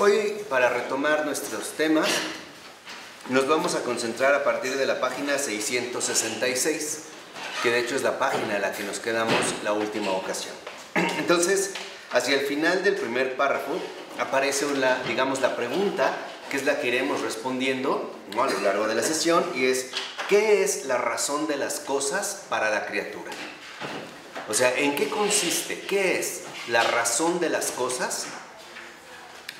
Hoy, para retomar nuestros temas, nos vamos a concentrar a partir de la página 666, que de hecho es la página en la que nos quedamos la última ocasión. Entonces, hacia el final del primer párrafo aparece la pregunta, que es la que iremos respondiendo, ¿no?, a lo largo de la sesión, y es: ¿qué es la razón de las cosas para la criatura? O sea, ¿en qué consiste? ¿Qué es la razón de las cosas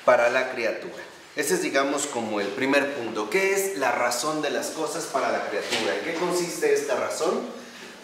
para la criatura? Ese es, digamos, como el primer punto. ¿Qué es la razón de las cosas para la criatura? ¿En qué consiste esta razón?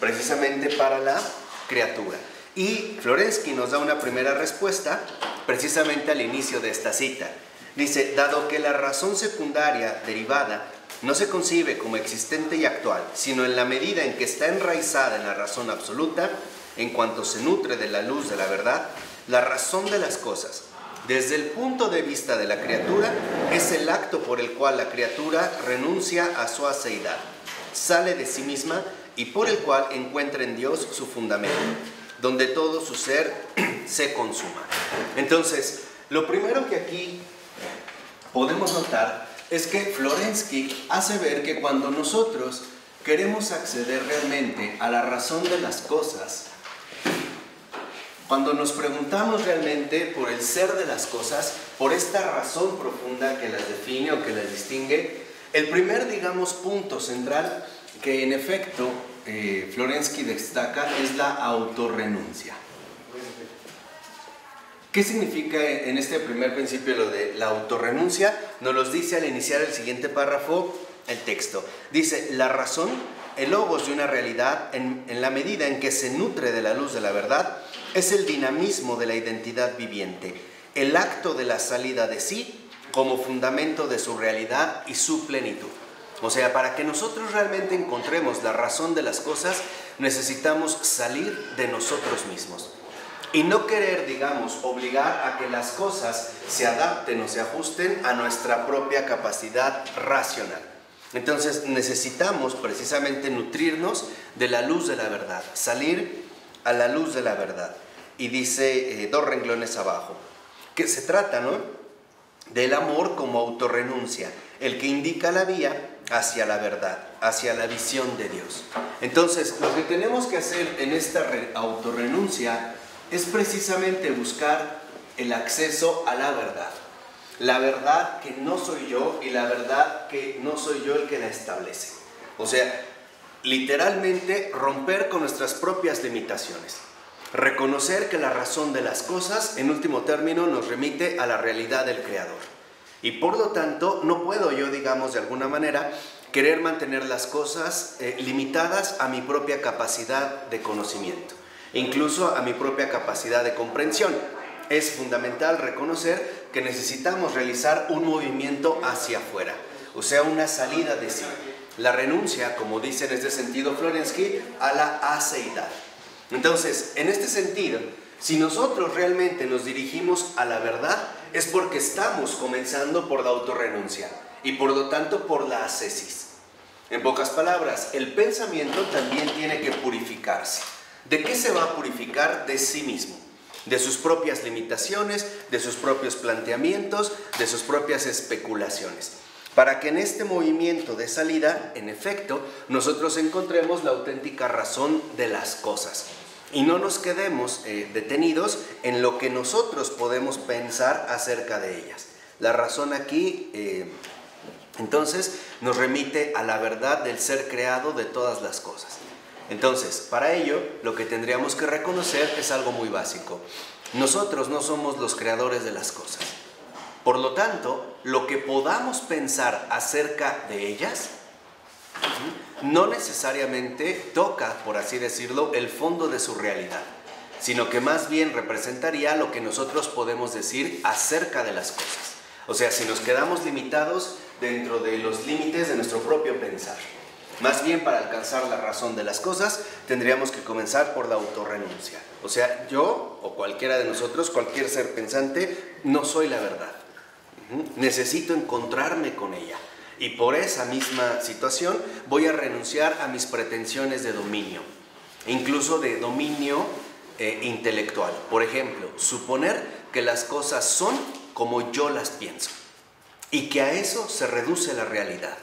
Precisamente para la criatura. Y Florensky nos da una primera respuesta precisamente al inicio de esta cita. Dice: dado que la razón secundaria derivada no se concibe como existente y actual, sino en la medida en que está enraizada en la razón absoluta, en cuanto se nutre de la luz de la verdad, la razón de las cosas, desde el punto de vista de la criatura, es el acto por el cual la criatura renuncia a su aceidad, sale de sí misma y por el cual encuentra en Dios su fundamento, donde todo su ser se consuma. Entonces, lo primero que aquí podemos notar es que Florensky hace ver que cuando nosotros queremos acceder realmente a la razón de las cosas, cuando nos preguntamos realmente por el ser de las cosas, por esta razón profunda que las define o que las distingue, el primer, digamos, punto central que en efecto Florensky destaca es la autorrenuncia. ¿Qué significa en este primer principio lo de la autorrenuncia? Nos los dice al iniciar el siguiente párrafo el texto. Dice: la razón, el logos de una realidad, en la medida en que se nutre de la luz de la verdad, es el dinamismo de la identidad viviente, el acto de la salida de sí como fundamento de su realidad y su plenitud. O sea, para que nosotros realmente encontremos la razón de las cosas, necesitamos salir de nosotros mismos. Y no querer, digamos, obligar a que las cosas se adapten o se ajusten a nuestra propia capacidad racional. Entonces necesitamos precisamente nutrirnos de la luz de la verdad, salir a la luz de la verdad. Y dice dos renglones abajo, que se trata, ¿no?, del amor como autorrenuncia, el que indica la vía hacia la verdad, hacia la visión de Dios. Entonces, lo que tenemos que hacer en esta autorrenuncia es precisamente buscar el acceso a la verdad que no soy yo y la verdad que no soy yo el que la establece. O sea, literalmente romper con nuestras propias limitaciones, reconocer que la razón de las cosas, en último término, nos remite a la realidad del Creador. Y por lo tanto, no puedo yo, digamos, de alguna manera, querer mantener las cosas limitadas a mi propia capacidad de conocimiento, incluso a mi propia capacidad de comprensión. Es fundamental reconocer que necesitamos realizar un movimiento hacia afuera, o sea, una salida de sí. La renuncia, como dice en este sentido Florensky, a la aceidad. Entonces, en este sentido, si nosotros realmente nos dirigimos a la verdad, es porque estamos comenzando por la autorrenuncia y por lo tanto por la ascesis. En pocas palabras, el pensamiento también tiene que purificarse. ¿De qué se va a purificar? De sí mismo, de sus propias limitaciones, de sus propios planteamientos, de sus propias especulaciones, para que en este movimiento de salida, en efecto, nosotros encontremos la auténtica razón de las cosas y no nos quedemos detenidos en lo que nosotros podemos pensar acerca de ellas. La razón aquí, entonces, nos remite a la verdad del ser creado de todas las cosas. Entonces, para ello, lo que tendríamos que reconocer es algo muy básico. Nosotros no somos los creadores de las cosas. Por lo tanto, lo que podamos pensar acerca de ellas no necesariamente toca, por así decirlo, el fondo de su realidad, sino que más bien representaría lo que nosotros podemos decir acerca de las cosas. O sea, si nos quedamos limitados dentro de los límites de nuestro propio pensar. Más bien, para alcanzar la razón de las cosas, tendríamos que comenzar por la autorrenuncia. O sea, yo o cualquiera de nosotros, cualquier ser pensante, no soy la verdad. Necesito encontrarme con ella. Y por esa misma situación voy a renunciar a mis pretensiones de dominio, incluso de dominio intelectual. Por ejemplo, suponer que las cosas son como yo las pienso. Y que a eso se reduce la realidad.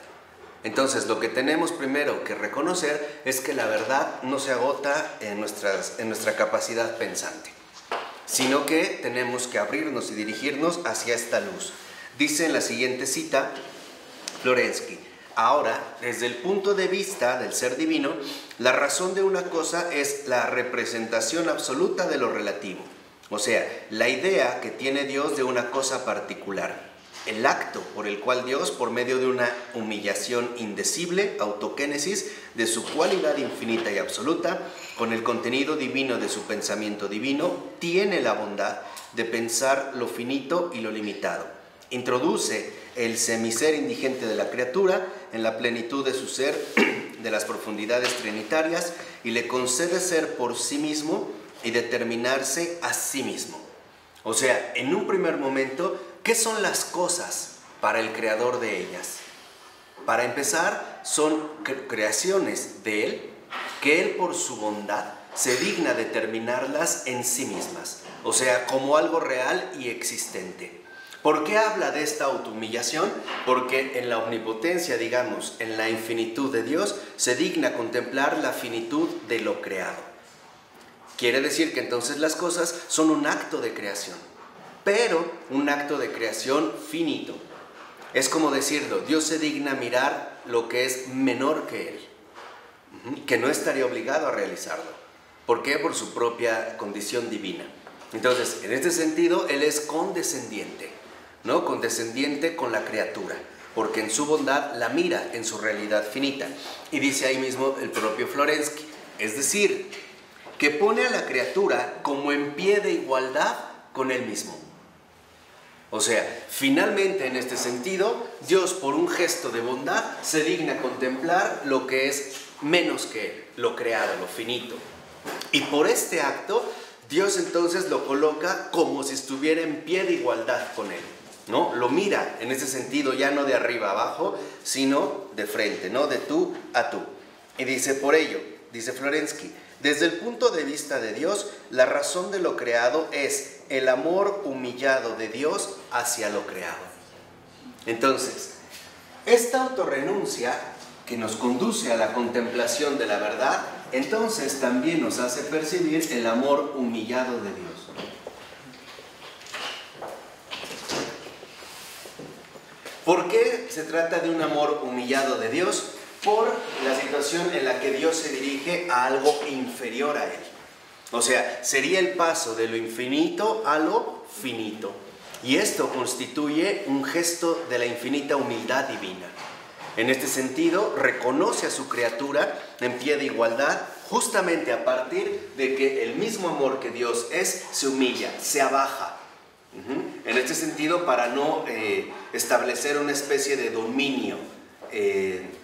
Entonces, lo que tenemos primero que reconocer es que la verdad no se agota en nuestra capacidad pensante, sino que tenemos que abrirnos y dirigirnos hacia esta luz. Dice en la siguiente cita Florensky: ahora, desde el punto de vista del ser divino, la razón de una cosa es la representación absoluta de lo relativo, o sea, la idea que tiene Dios de una cosa particular. El acto por el cual Dios, por medio de una humillación indecible, autokénesis, de su cualidad infinita y absoluta, con el contenido divino de su pensamiento divino, tiene la bondad de pensar lo finito y lo limitado. Introduce el semiser indigente de la criatura en la plenitud de su ser, de las profundidades trinitarias, y le concede ser por sí mismo y determinarse a sí mismo. O sea, en un primer momento, ¿qué son las cosas para el creador de ellas? Para empezar, son creaciones de Él, que Él por su bondad se digna determinarlas en sí mismas, o sea, como algo real y existente. ¿Por qué habla de esta autohumillación? Porque en la omnipotencia, digamos, en la infinitud de Dios, se digna contemplar la finitud de lo creado. Quiere decir que entonces las cosas son un acto de creación, pero un acto de creación finito. Es como decirlo, Dios se digna mirar lo que es menor que Él, que no estaría obligado a realizarlo. ¿Por qué? Por su propia condición divina. Entonces, en este sentido, Él es condescendiente, ¿no? Condescendiente con la criatura, porque en su bondad la mira en su realidad finita. Y dice ahí mismo el propio Florensky, es decir, que pone a la criatura como en pie de igualdad con Él mismo. O sea, finalmente en este sentido, Dios por un gesto de bondad se digna contemplar lo que es menos que Él, lo creado, lo finito. Y por este acto, Dios entonces lo coloca como si estuviera en pie de igualdad con Él, ¿no? Lo mira en ese sentido, ya no de arriba abajo, sino de frente, ¿no? De tú a tú. Y dice, por ello, dice Florensky, desde el punto de vista de Dios, la razón de lo creado es el amor humillado de Dios hacia lo creado. Entonces, esta autorrenuncia que nos conduce a la contemplación de la verdad, entonces también nos hace percibir el amor humillado de Dios. ¿Por qué se trata de un amor humillado de Dios? Por la situación en la que Dios se dirige a algo inferior a Él. O sea, sería el paso de lo infinito a lo finito. Y esto constituye un gesto de la infinita humildad divina. En este sentido, reconoce a su criatura en pie de igualdad, justamente a partir de que el mismo amor que Dios es, se humilla, se abaja. En este sentido, para no establecer una especie de dominio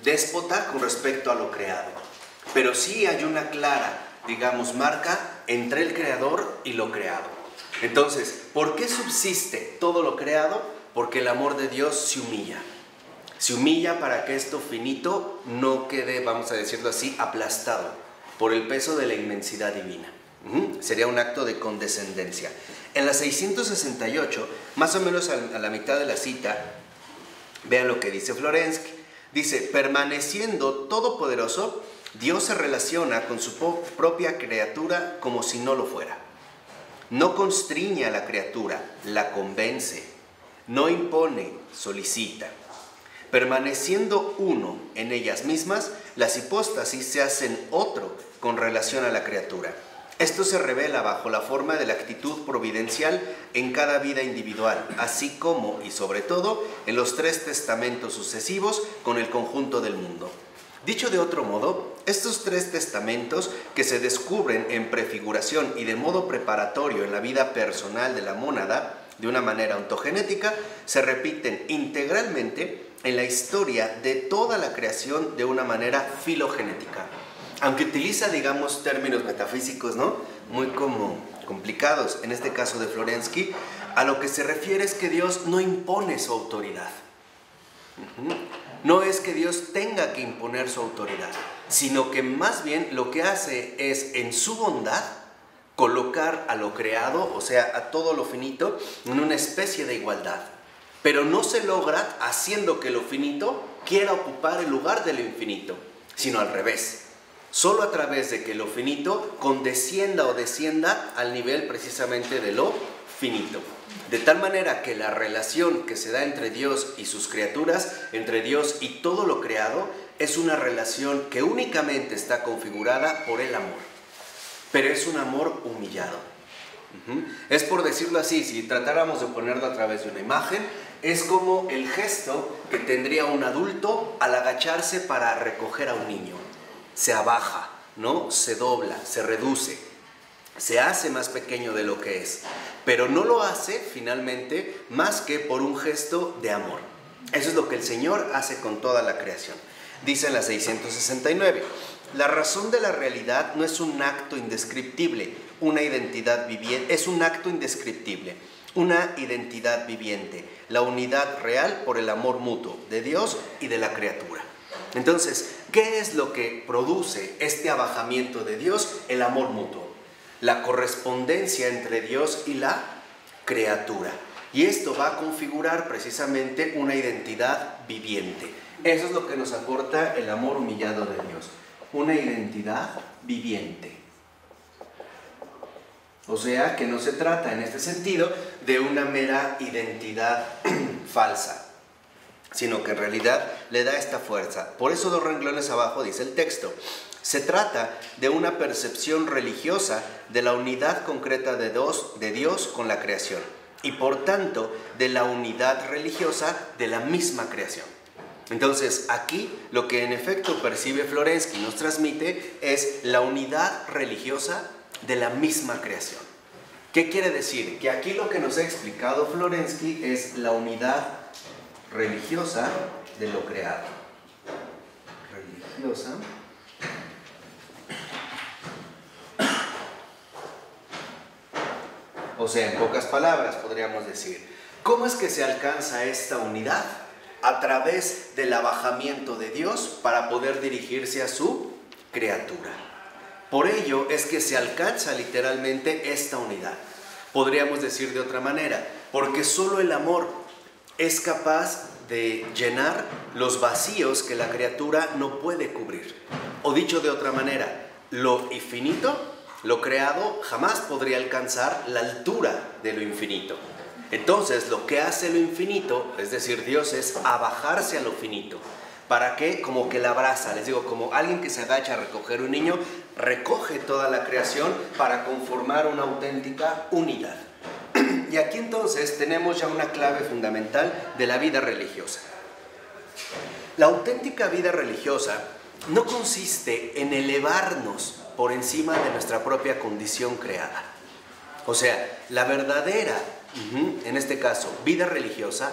déspota con respecto a lo creado. Pero sí hay una clara, digamos, marca entre el creador y lo creado. Entonces, ¿por qué subsiste todo lo creado? Porque el amor de Dios se humilla. Se humilla para que esto finito no quede, vamos a decirlo así, aplastado por el peso de la inmensidad divina. Sería un acto de condescendencia. En la 668, más o menos a la mitad de la cita, vean lo que dice Florensky. Dice, permaneciendo todopoderoso, Dios se relaciona con su propia criatura como si no lo fuera. No constriñe a la criatura, la convence, no impone, solicita. Permaneciendo uno en ellas mismas, las hipóstasis se hacen otro con relación a la criatura. Esto se revela bajo la forma de la actitud providencial en cada vida individual, así como, y sobre todo, en los 3 testamentos sucesivos con el conjunto del mundo. Dicho de otro modo, estos 3 testamentos que se descubren en prefiguración y de modo preparatorio en la vida personal de la mónada, de una manera ontogenética, se repiten integralmente en la historia de toda la creación de una manera filogenética. Aunque utiliza, digamos, términos metafísicos, ¿no? Muy como complicados, en este caso de Florensky, a lo que se refiere es que Dios no impone su autoridad. No es que Dios tenga que imponer su autoridad, sino que más bien lo que hace es, en su bondad, colocar a lo creado, o sea, a todo lo finito, en una especie de igualdad. Pero no se logra haciendo que lo finito quiera ocupar el lugar de lo infinito, sino al revés. Solo a través de que lo finito condescienda o descienda al nivel precisamente de lo finito. De tal manera que la relación que se da entre Dios y sus criaturas, entre Dios y todo lo creado, es una relación que únicamente está configurada por el amor. Pero es un amor humillado. Es, por decirlo así, si tratáramos de ponerlo a través de una imagen, es como el gesto que tendría un adulto al agacharse para recoger a un niño. Se abaja, ¿no? Se dobla, se reduce, se hace más pequeño de lo que es. Pero no lo hace finalmente más que por un gesto de amor. Eso es lo que el Señor hace con toda la creación. Dice en la 669, la razón de la realidad no es un acto indescriptible, una identidad viviente, es un acto indescriptible, una identidad viviente, la unidad real por el amor mutuo de Dios y de la criatura. Entonces, ¿qué es lo que produce este abajamiento de Dios? El amor mutuo, la correspondencia entre Dios y la criatura. Y esto va a configurar precisamente una identidad viviente. Eso es lo que nos aporta el amor humillado de Dios, una identidad viviente. O sea, que no se trata en este sentido de una mera identidad falsa, sino que en realidad le da esta fuerza. Por eso 2 renglones abajo dice el texto, se trata de una percepción religiosa de la unidad concreta de Dios con la creación y por tanto de la unidad religiosa de la misma creación. Entonces aquí lo que en efecto percibe Florensky y nos transmite es la unidad religiosa de la misma creación. ¿Qué quiere decir? Que aquí lo que nos ha explicado Florensky es la unidad religiosa de lo creado. Religiosa. O sea, en pocas palabras podríamos decir, ¿cómo es que se alcanza esta unidad? A través del abajamiento de Dios para poder dirigirse a su criatura. Por ello es que se alcanza literalmente esta unidad. Podríamos decir de otra manera, porque solo el amor es capaz de llenar los vacíos que la criatura no puede cubrir. O dicho de otra manera, lo infinito, lo creado, jamás podría alcanzar la altura de lo infinito. Entonces, lo que hace lo infinito, es decir, Dios, es abajarse a lo finito. ¿Para qué? Como que la abraza. Les digo, como alguien que se agacha a recoger un niño, recoge toda la creación para conformar una auténtica unidad. Y aquí entonces tenemos ya una clave fundamental de la vida religiosa. La auténtica vida religiosa no consiste en elevarnos por encima de nuestra propia condición creada. O sea, la verdadera, en este caso, vida religiosa,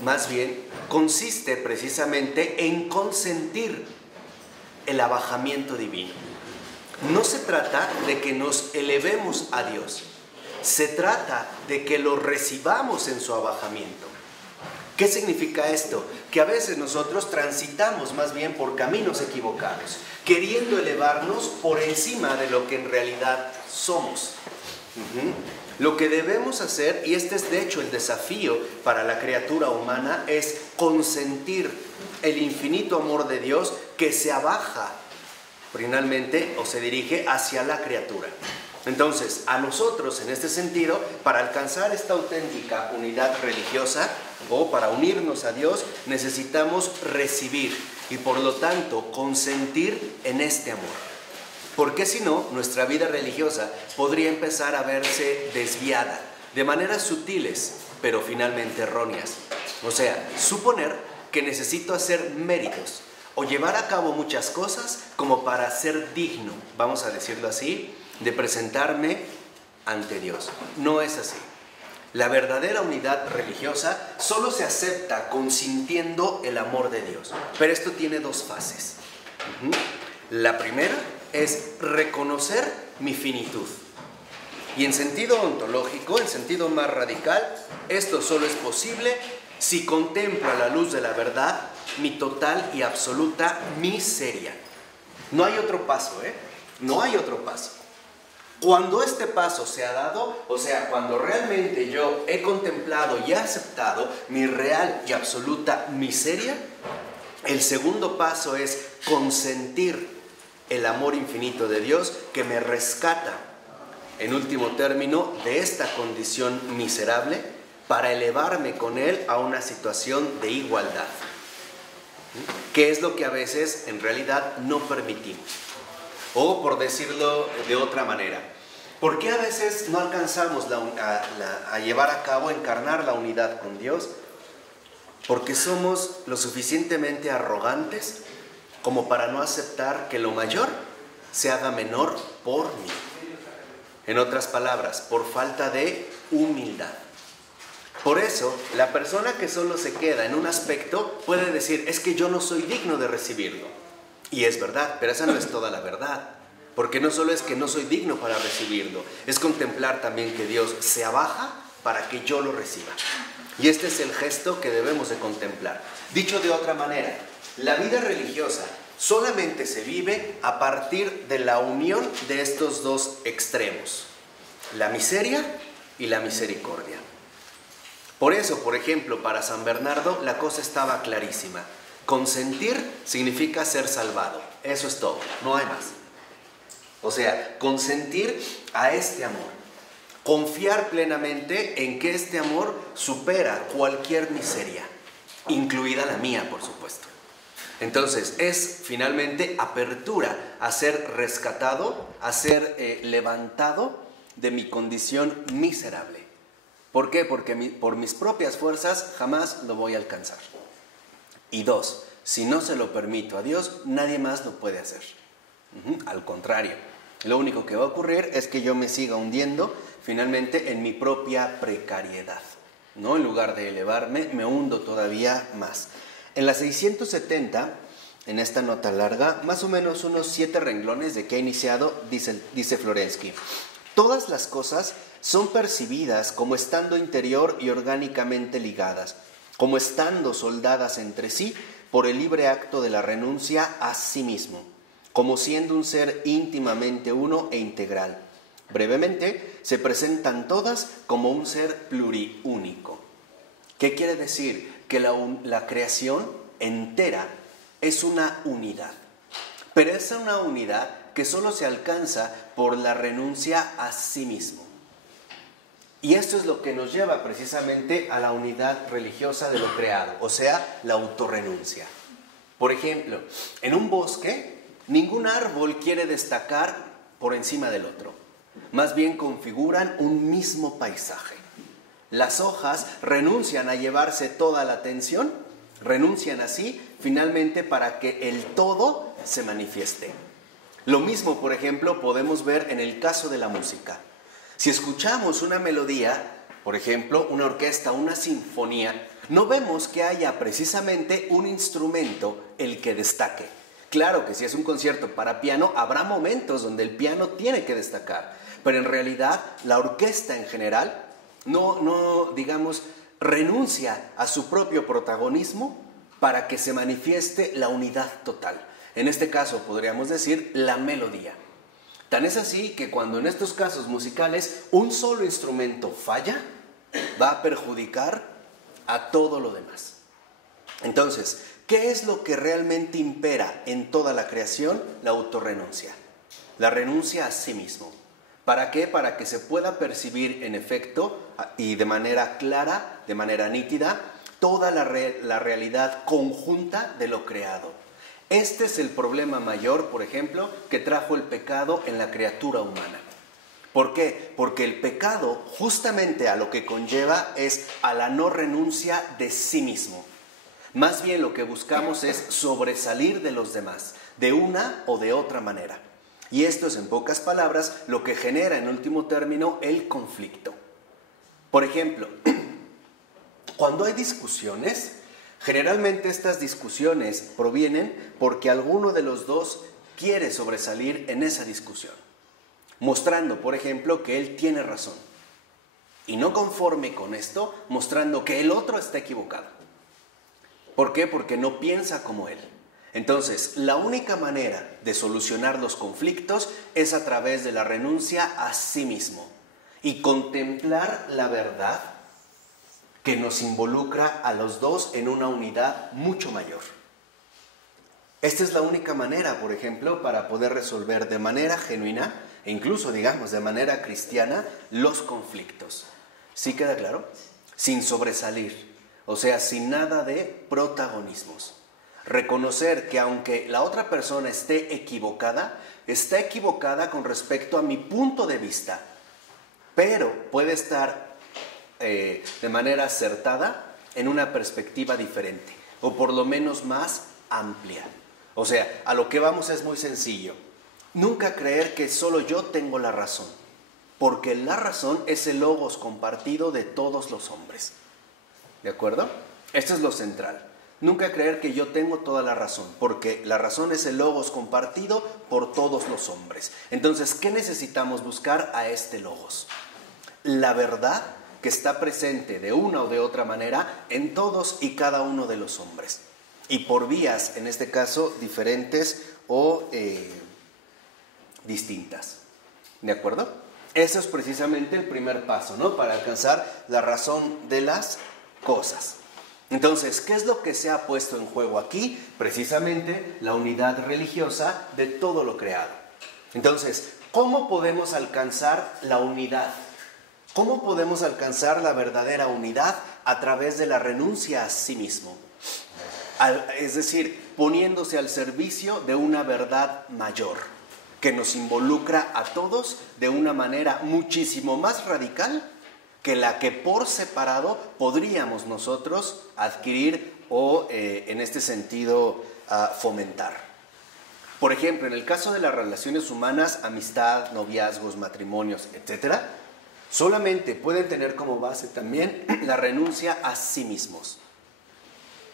más bien, consiste precisamente en consentir el abajamiento divino. No se trata de que nos elevemos a Dios, se trata de que lo recibamos en su abajamiento. ¿Qué significa esto? Que a veces nosotros transitamos más bien por caminos equivocados, queriendo elevarnos por encima de lo que en realidad somos. Lo que debemos hacer, y este es de hecho el desafío para la criatura humana, es consentir el infinito amor de Dios que se abaja finalmente o se dirige hacia la criatura. Entonces, a nosotros en este sentido, para alcanzar esta auténtica unidad religiosa o para unirnos a Dios, necesitamos recibir y por lo tanto consentir en este amor. Porque si no, nuestra vida religiosa podría empezar a verse desviada, de maneras sutiles, pero finalmente erróneas. O sea, suponer que necesito hacer méritos o llevar a cabo muchas cosas como para ser digno, vamos a decirlo así, de presentarme ante Dios. No es así. La verdadera unidad religiosa solo se acepta consintiendo el amor de Dios. Pero esto tiene 2 fases. La primera es reconocer mi finitud. Y en sentido ontológico, en sentido más radical, esto solo es posible si contemplo a la luz de la verdad mi total y absoluta miseria. No hay otro paso, No hay otro paso. Cuando este paso se ha dado, o sea, cuando realmente yo he contemplado y he aceptado mi real y absoluta miseria, el segundo paso es consentir el amor infinito de Dios que me rescata, en último término, de esta condición miserable para elevarme con Él a una situación de igualdad, que es lo que a veces en realidad no permitimos. O por decirlo de otra manera, ¿por qué a veces no alcanzamos a llevar a cabo, encarnar la unidad con Dios? Porque somos lo suficientemente arrogantes como para no aceptar que lo mayor se haga menor por mí. En otras palabras, por falta de humildad. Por eso, la persona que solo se queda en un aspecto puede decir, es que yo no soy digno de recibirlo. Y es verdad, pero esa no es toda la verdad. Porque no solo es que no soy digno para recibirlo, es contemplar también que Dios se abaja para que yo lo reciba. Y este es el gesto que debemos de contemplar. Dicho de otra manera, la vida religiosa solamente se vive a partir de la unión de estos dos extremos, la miseria y la misericordia. Por eso, por ejemplo, para San Bernardo la cosa estaba clarísima. Consentir significa ser salvado. Eso es todo, no hay más. O sea, consentir a este amor. Confiar plenamente en que este amor supera cualquier miseria, incluida la mía, por supuesto. Entonces, es finalmente apertura a ser rescatado, a ser levantado de mi condición miserable. ¿Por qué? Porque por mis propias fuerzas jamás lo voy a alcanzar. Y dos, si no se lo permito a Dios, nadie más lo puede hacer. Al contrario, lo único que va a ocurrir es que yo me siga hundiendo finalmente en mi propia precariedad, ¿no? En lugar de elevarme, me hundo todavía más. En la 670, en esta nota larga, más o menos unos 7 renglones de que ha iniciado, dice Florensky. Todas las cosas son percibidas como estando interior y orgánicamente ligadas, como estando soldadas entre sí por el libre acto de la renuncia a sí mismo, como siendo un ser íntimamente uno e integral. Brevemente, se presentan todas como un ser pluriúnico. ¿Qué quiere decir? Que la creación entera es una unidad, pero es una unidad que solo se alcanza por la renuncia a sí mismo. Y esto es lo que nos lleva precisamente a la unidad religiosa de lo creado, o sea, la autorrenuncia. Por ejemplo, en un bosque, ningún árbol quiere destacar por encima del otro. Más bien configuran un mismo paisaje. Las hojas renuncian a llevarse toda la atención, renuncian así finalmente para que el todo se manifieste. Lo mismo, por ejemplo, podemos ver en el caso de la música. Si escuchamos una melodía, por ejemplo, una orquesta, una sinfonía, no vemos que haya precisamente un instrumento el que destaque. Claro que si es un concierto para piano, habrá momentos donde el piano tiene que destacar, pero en realidad la orquesta en general no renuncia a su propio protagonismo para que se manifieste la unidad total. En este caso podríamos decir la melodía. Tan es así que cuando en estos casos musicales un solo instrumento falla, va a perjudicar a todo lo demás. Entonces, ¿qué es lo que realmente impera en toda la creación? La autorrenuncia. La renuncia a sí mismo. ¿Para qué? Para que se pueda percibir en efecto y de manera clara, de manera nítida, toda la realidad conjunta de lo creado. Este es el problema mayor, por ejemplo, que trajo el pecado en la criatura humana. ¿Por qué? Porque el pecado justamente a lo que conlleva es a la no renuncia de sí mismo. Más bien lo que buscamos es sobresalir de los demás, de una o de otra manera. Y esto es, en pocas palabras, lo que genera en último término el conflicto. Por ejemplo, cuando hay discusiones, generalmente estas discusiones provienen porque alguno de los dos quiere sobresalir en esa discusión, mostrando, por ejemplo, que él tiene razón. Y no conforme con esto, mostrando que el otro está equivocado. ¿Por qué? Porque no piensa como él. Entonces, la única manera de solucionar los conflictos es a través de la renuncia a sí mismo y contemplar la verdad que nos involucra a los dos en una unidad mucho mayor. Esta es la única manera, por ejemplo, para poder resolver de manera genuina e incluso, digamos, de manera cristiana, los conflictos. ¿Sí queda claro? Sin sobresalir, o sea, sin nada de protagonismos. Reconocer que aunque la otra persona esté equivocada con respecto a mi punto de vista, pero puede estar de manera acertada en una perspectiva diferente, o por lo menos más amplia. O sea, a lo que vamos es muy sencillo. Nunca creer que solo yo tengo la razón, porque la razón es el logos compartido de todos los hombres. ¿De acuerdo? Esto es lo central. Nunca creer que yo tengo toda la razón, porque la razón es el logos compartido por todos los hombres. Entonces, ¿qué necesitamos buscar a este logos? La verdad que está presente de una o de otra manera en todos y cada uno de los hombres. Y por vías, en este caso, diferentes o distintas. ¿De acuerdo? Eso es precisamente el primer paso, ¿no? Para alcanzar la razón de las cosas. Entonces, ¿qué es lo que se ha puesto en juego aquí? Precisamente la unidad religiosa de todo lo creado. Entonces, ¿cómo podemos alcanzar la unidad? ¿Cómo podemos alcanzar la verdadera unidad? A través de la renuncia a sí mismo. Es decir, poniéndose al servicio de una verdad mayor, que nos involucra a todos de una manera muchísimo más radical que la que por separado podríamos nosotros adquirir o en este sentido fomentar. Por ejemplo, en el caso de las relaciones humanas, amistad, noviazgos, matrimonios, etc., solamente pueden tener como base también la renuncia a sí mismos,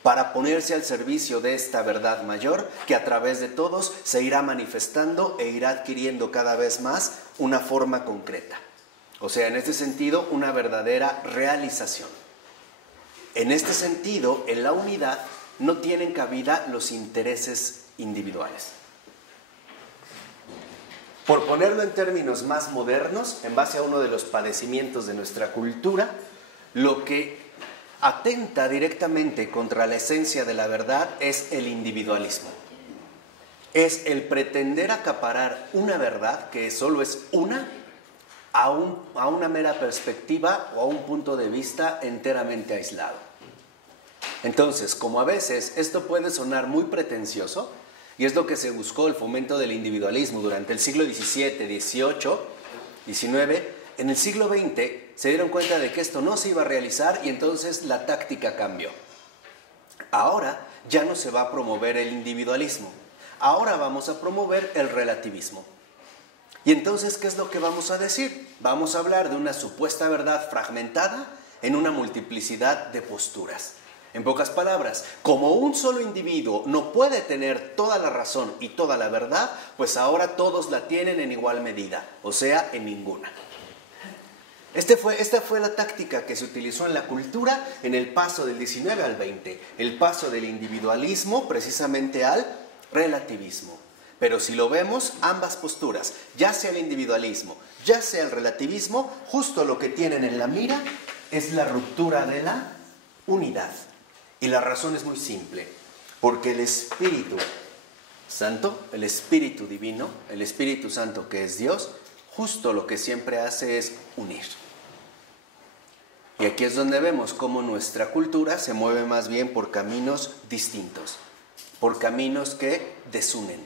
para ponerse al servicio de esta verdad mayor que a través de todos se irá manifestando e irá adquiriendo cada vez más una forma concreta. O sea, en este sentido, una verdadera realización. En este sentido, en la unidad no tienen cabida los intereses individuales. Por ponerlo en términos más modernos, en base a uno de los padecimientos de nuestra cultura, lo que atenta directamente contra la esencia de la verdad es el individualismo. Es el pretender acaparar una verdad, que solo es una, a una mera perspectiva o a un punto de vista enteramente aislado. Entonces, como a veces esto puede sonar muy pretencioso, y es lo que se buscó el fomento del individualismo durante el siglo XVII, XVIII, XIX, en el siglo XX se dieron cuenta de que esto no se iba a realizar y entonces la táctica cambió. Ahora ya no se va a promover el individualismo, ahora vamos a promover el relativismo. Y entonces, ¿qué es lo que vamos a decir? Vamos a hablar de una supuesta verdad fragmentada en una multiplicidad de posturas. En pocas palabras, como un solo individuo no puede tener toda la razón y toda la verdad, pues ahora todos la tienen en igual medida, o sea, en ninguna. Esta fue la táctica que se utilizó en la cultura en el paso del 19 al 20, el paso del individualismo precisamente al relativismo. Pero si lo vemos, ambas posturas, ya sea el individualismo, ya sea el relativismo, justo lo que tienen en la mira es la ruptura de la unidad. Y la razón es muy simple, porque el Espíritu Santo, el Espíritu Divino, el Espíritu Santo que es Dios, justo lo que siempre hace es unir. Y aquí es donde vemos cómo nuestra cultura se mueve más bien por caminos distintos, por caminos que desunen.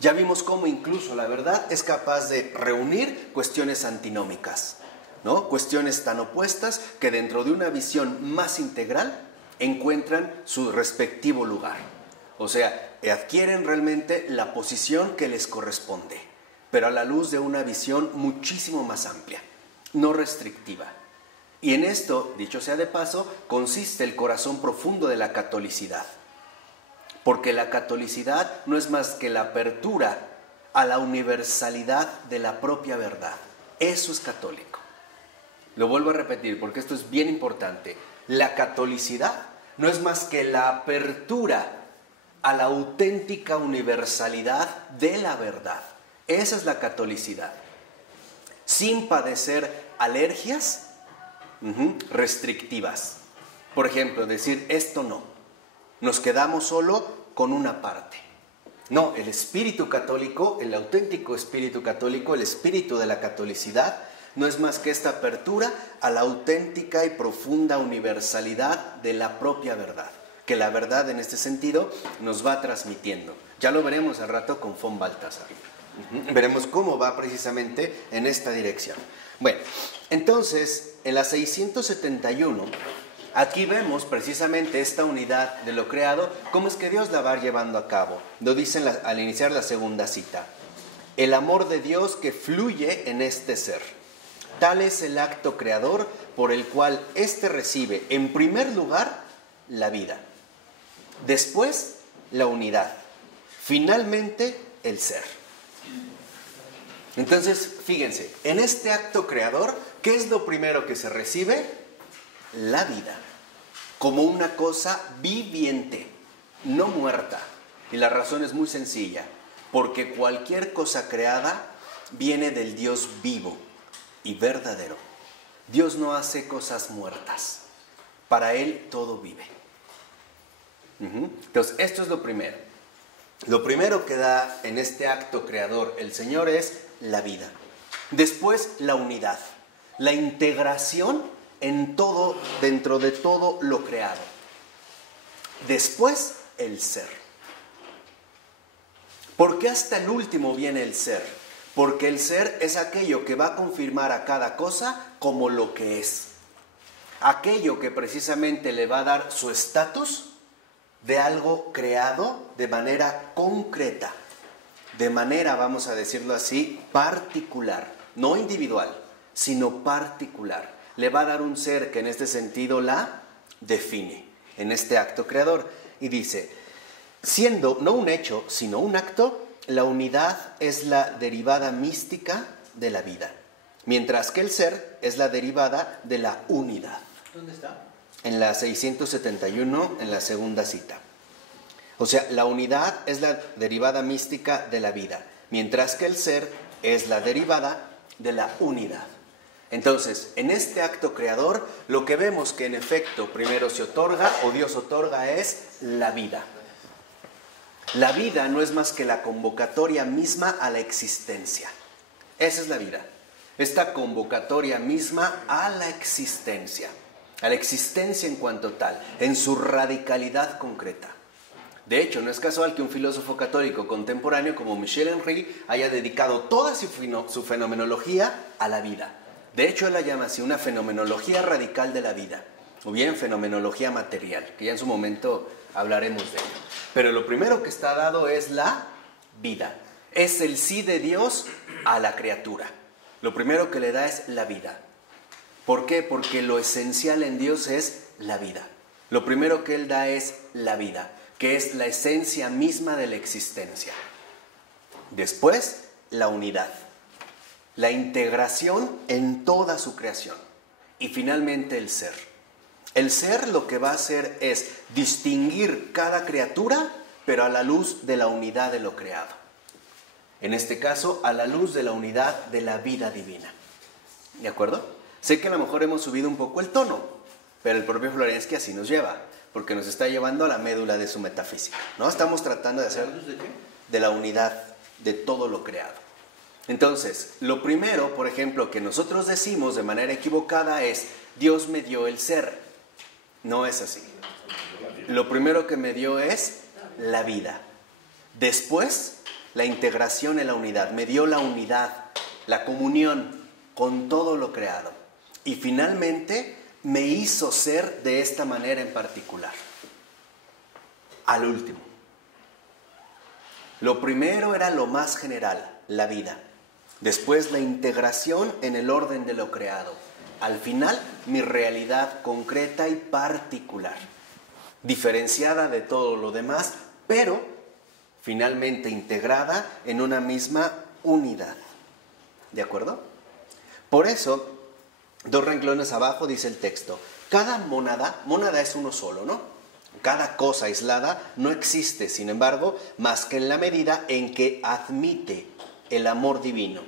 Ya vimos cómo incluso la verdad es capaz de reunir cuestiones antinómicas, ¿no? Cuestiones tan opuestas que dentro de una visión más integral encuentran su respectivo lugar. O sea, adquieren realmente la posición que les corresponde, pero a la luz de una visión muchísimo más amplia, no restrictiva. Y en esto, dicho sea de paso, consiste el corazón profundo de la catolicidad. Porque la catolicidad no es más que la apertura a la universalidad de la propia verdad. Eso es católico. Lo vuelvo a repetir porque esto es bien importante. La catolicidad no es más que la apertura a la auténtica universalidad de la verdad. Esa es la catolicidad. Sin padecer alergias restrictivas. Por ejemplo, decir esto no. Nos quedamos solo con una parte. No, el espíritu católico, el auténtico espíritu católico, el espíritu de la catolicidad, no es más que esta apertura a la auténtica y profunda universalidad de la propia verdad, que la verdad en este sentido nos va transmitiendo. Ya lo veremos al rato con von Balthasar. Veremos cómo va precisamente en esta dirección. Bueno, entonces, en la 671, aquí vemos precisamente esta unidad de lo creado, cómo es que Dios la va llevando a cabo. Lo dicen al iniciar la segunda cita. El amor de Dios que fluye en este ser. Tal es el acto creador por el cual éste recibe, en primer lugar, la vida. Después, la unidad. Finalmente, el ser. Entonces, fíjense, en este acto creador, ¿qué es lo primero que se recibe? La vida, como una cosa viviente, no muerta. Y la razón es muy sencilla, porque cualquier cosa creada viene del Dios vivo y verdadero. Dios no hace cosas muertas, para Él todo vive. Entonces, esto es lo primero. Lo primero que da en este acto creador el Señor es la vida. Después, la unidad, la integración en todo, dentro de todo lo creado. Después, el ser. ¿Por qué hasta el último viene el ser? Porque el ser es aquello que va a confirmar a cada cosa como lo que es. Aquello que precisamente le va a dar su estatus de algo creado de manera concreta, de manera, vamos a decirlo así, particular, no individual, sino particular. Le va a dar un ser que en este sentido la define, en este acto creador. Y dice, siendo no un hecho, sino un acto, la unidad es la derivada mística de la vida, mientras que el ser es la derivada de la unidad. ¿Dónde está? En la 671, en la segunda cita. O sea, la unidad es la derivada mística de la vida, mientras que el ser es la derivada de la unidad. Entonces, en este acto creador, lo que vemos que en efecto primero se otorga, o Dios otorga, es la vida. La vida no es más que la convocatoria misma a la existencia. Esa es la vida. Esta convocatoria misma a la existencia en cuanto tal, en su radicalidad concreta. De hecho, no es casual que un filósofo católico contemporáneo como Michel Henry haya dedicado toda su fenomenología a la vida. De hecho, él la llama así una fenomenología radical de la vida, o bien fenomenología material, que ya en su momento hablaremos de ello. Pero lo primero que está dado es la vida. Es el sí de Dios a la criatura. Lo primero que le da es la vida. ¿Por qué? Porque lo esencial en Dios es la vida. Lo primero que Él da es la vida, que es la esencia misma de la existencia. Después, la unidad, la integración en toda su creación. Y finalmente, el ser. El ser lo que va a hacer es distinguir cada criatura, pero a la luz de la unidad de lo creado. En este caso, a la luz de la unidad de la vida divina. ¿De acuerdo? Sé que a lo mejor hemos subido un poco el tono, pero el propio Florensky así nos lleva, porque nos está llevando a la médula de su metafísica, ¿no? Estamos tratando de hacer de la unidad de todo lo creado. Entonces, lo primero, por ejemplo, que nosotros decimos de manera equivocada es, Dios me dio el ser. No es así. Lo primero que me dio es la vida. Después, la integración en la unidad. Me dio la unidad, la comunión con todo lo creado. Y finalmente, me hizo ser de esta manera en particular. Al último. Lo primero era lo más general, la vida. Después, la integración en el orden de lo creado. Al final, mi realidad concreta y particular, diferenciada de todo lo demás, pero finalmente integrada en una misma unidad. ¿De acuerdo? Por eso, 2 renglones abajo dice el texto, cada mónada es uno solo, ¿no? Cada cosa aislada no existe, sin embargo, más que en la medida en que admite el amor divino,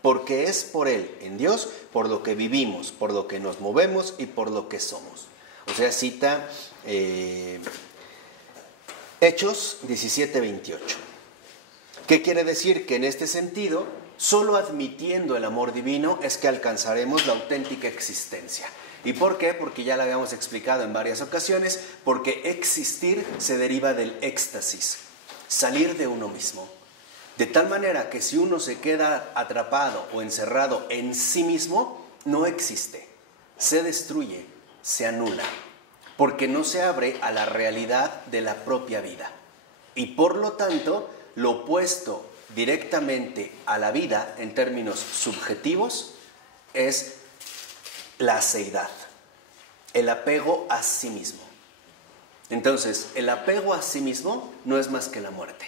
porque es por Él, en Dios, por lo que vivimos, por lo que nos movemos y por lo que somos. O sea, cita Hechos 17:28. ¿Qué quiere decir? Que en este sentido, solo admitiendo el amor divino es que alcanzaremos la auténtica existencia. ¿Y por qué? Porque ya lo habíamos explicado en varias ocasiones, porque existir se deriva del éxtasis, salir de uno mismo. De tal manera que si uno se queda atrapado o encerrado en sí mismo, no existe, se destruye, se anula, porque no se abre a la realidad de la propia vida. Y por lo tanto, lo opuesto directamente a la vida en términos subjetivos es la aseidad, el apego a sí mismo. Entonces, el apego a sí mismo no es más que la muerte.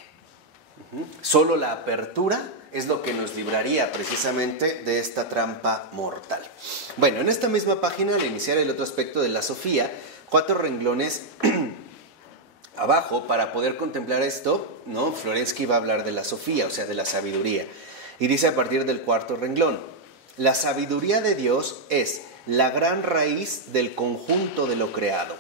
Solo la apertura es lo que nos libraría precisamente de esta trampa mortal. Bueno, en esta misma página, al iniciar el otro aspecto de la Sofía, 4 renglones abajo, para poder contemplar esto, ¿no? Florensky va a hablar de la Sofía, o sea, de la sabiduría. Y dice a partir del 4º renglón: la sabiduría de Dios es la gran raíz del conjunto de lo creado.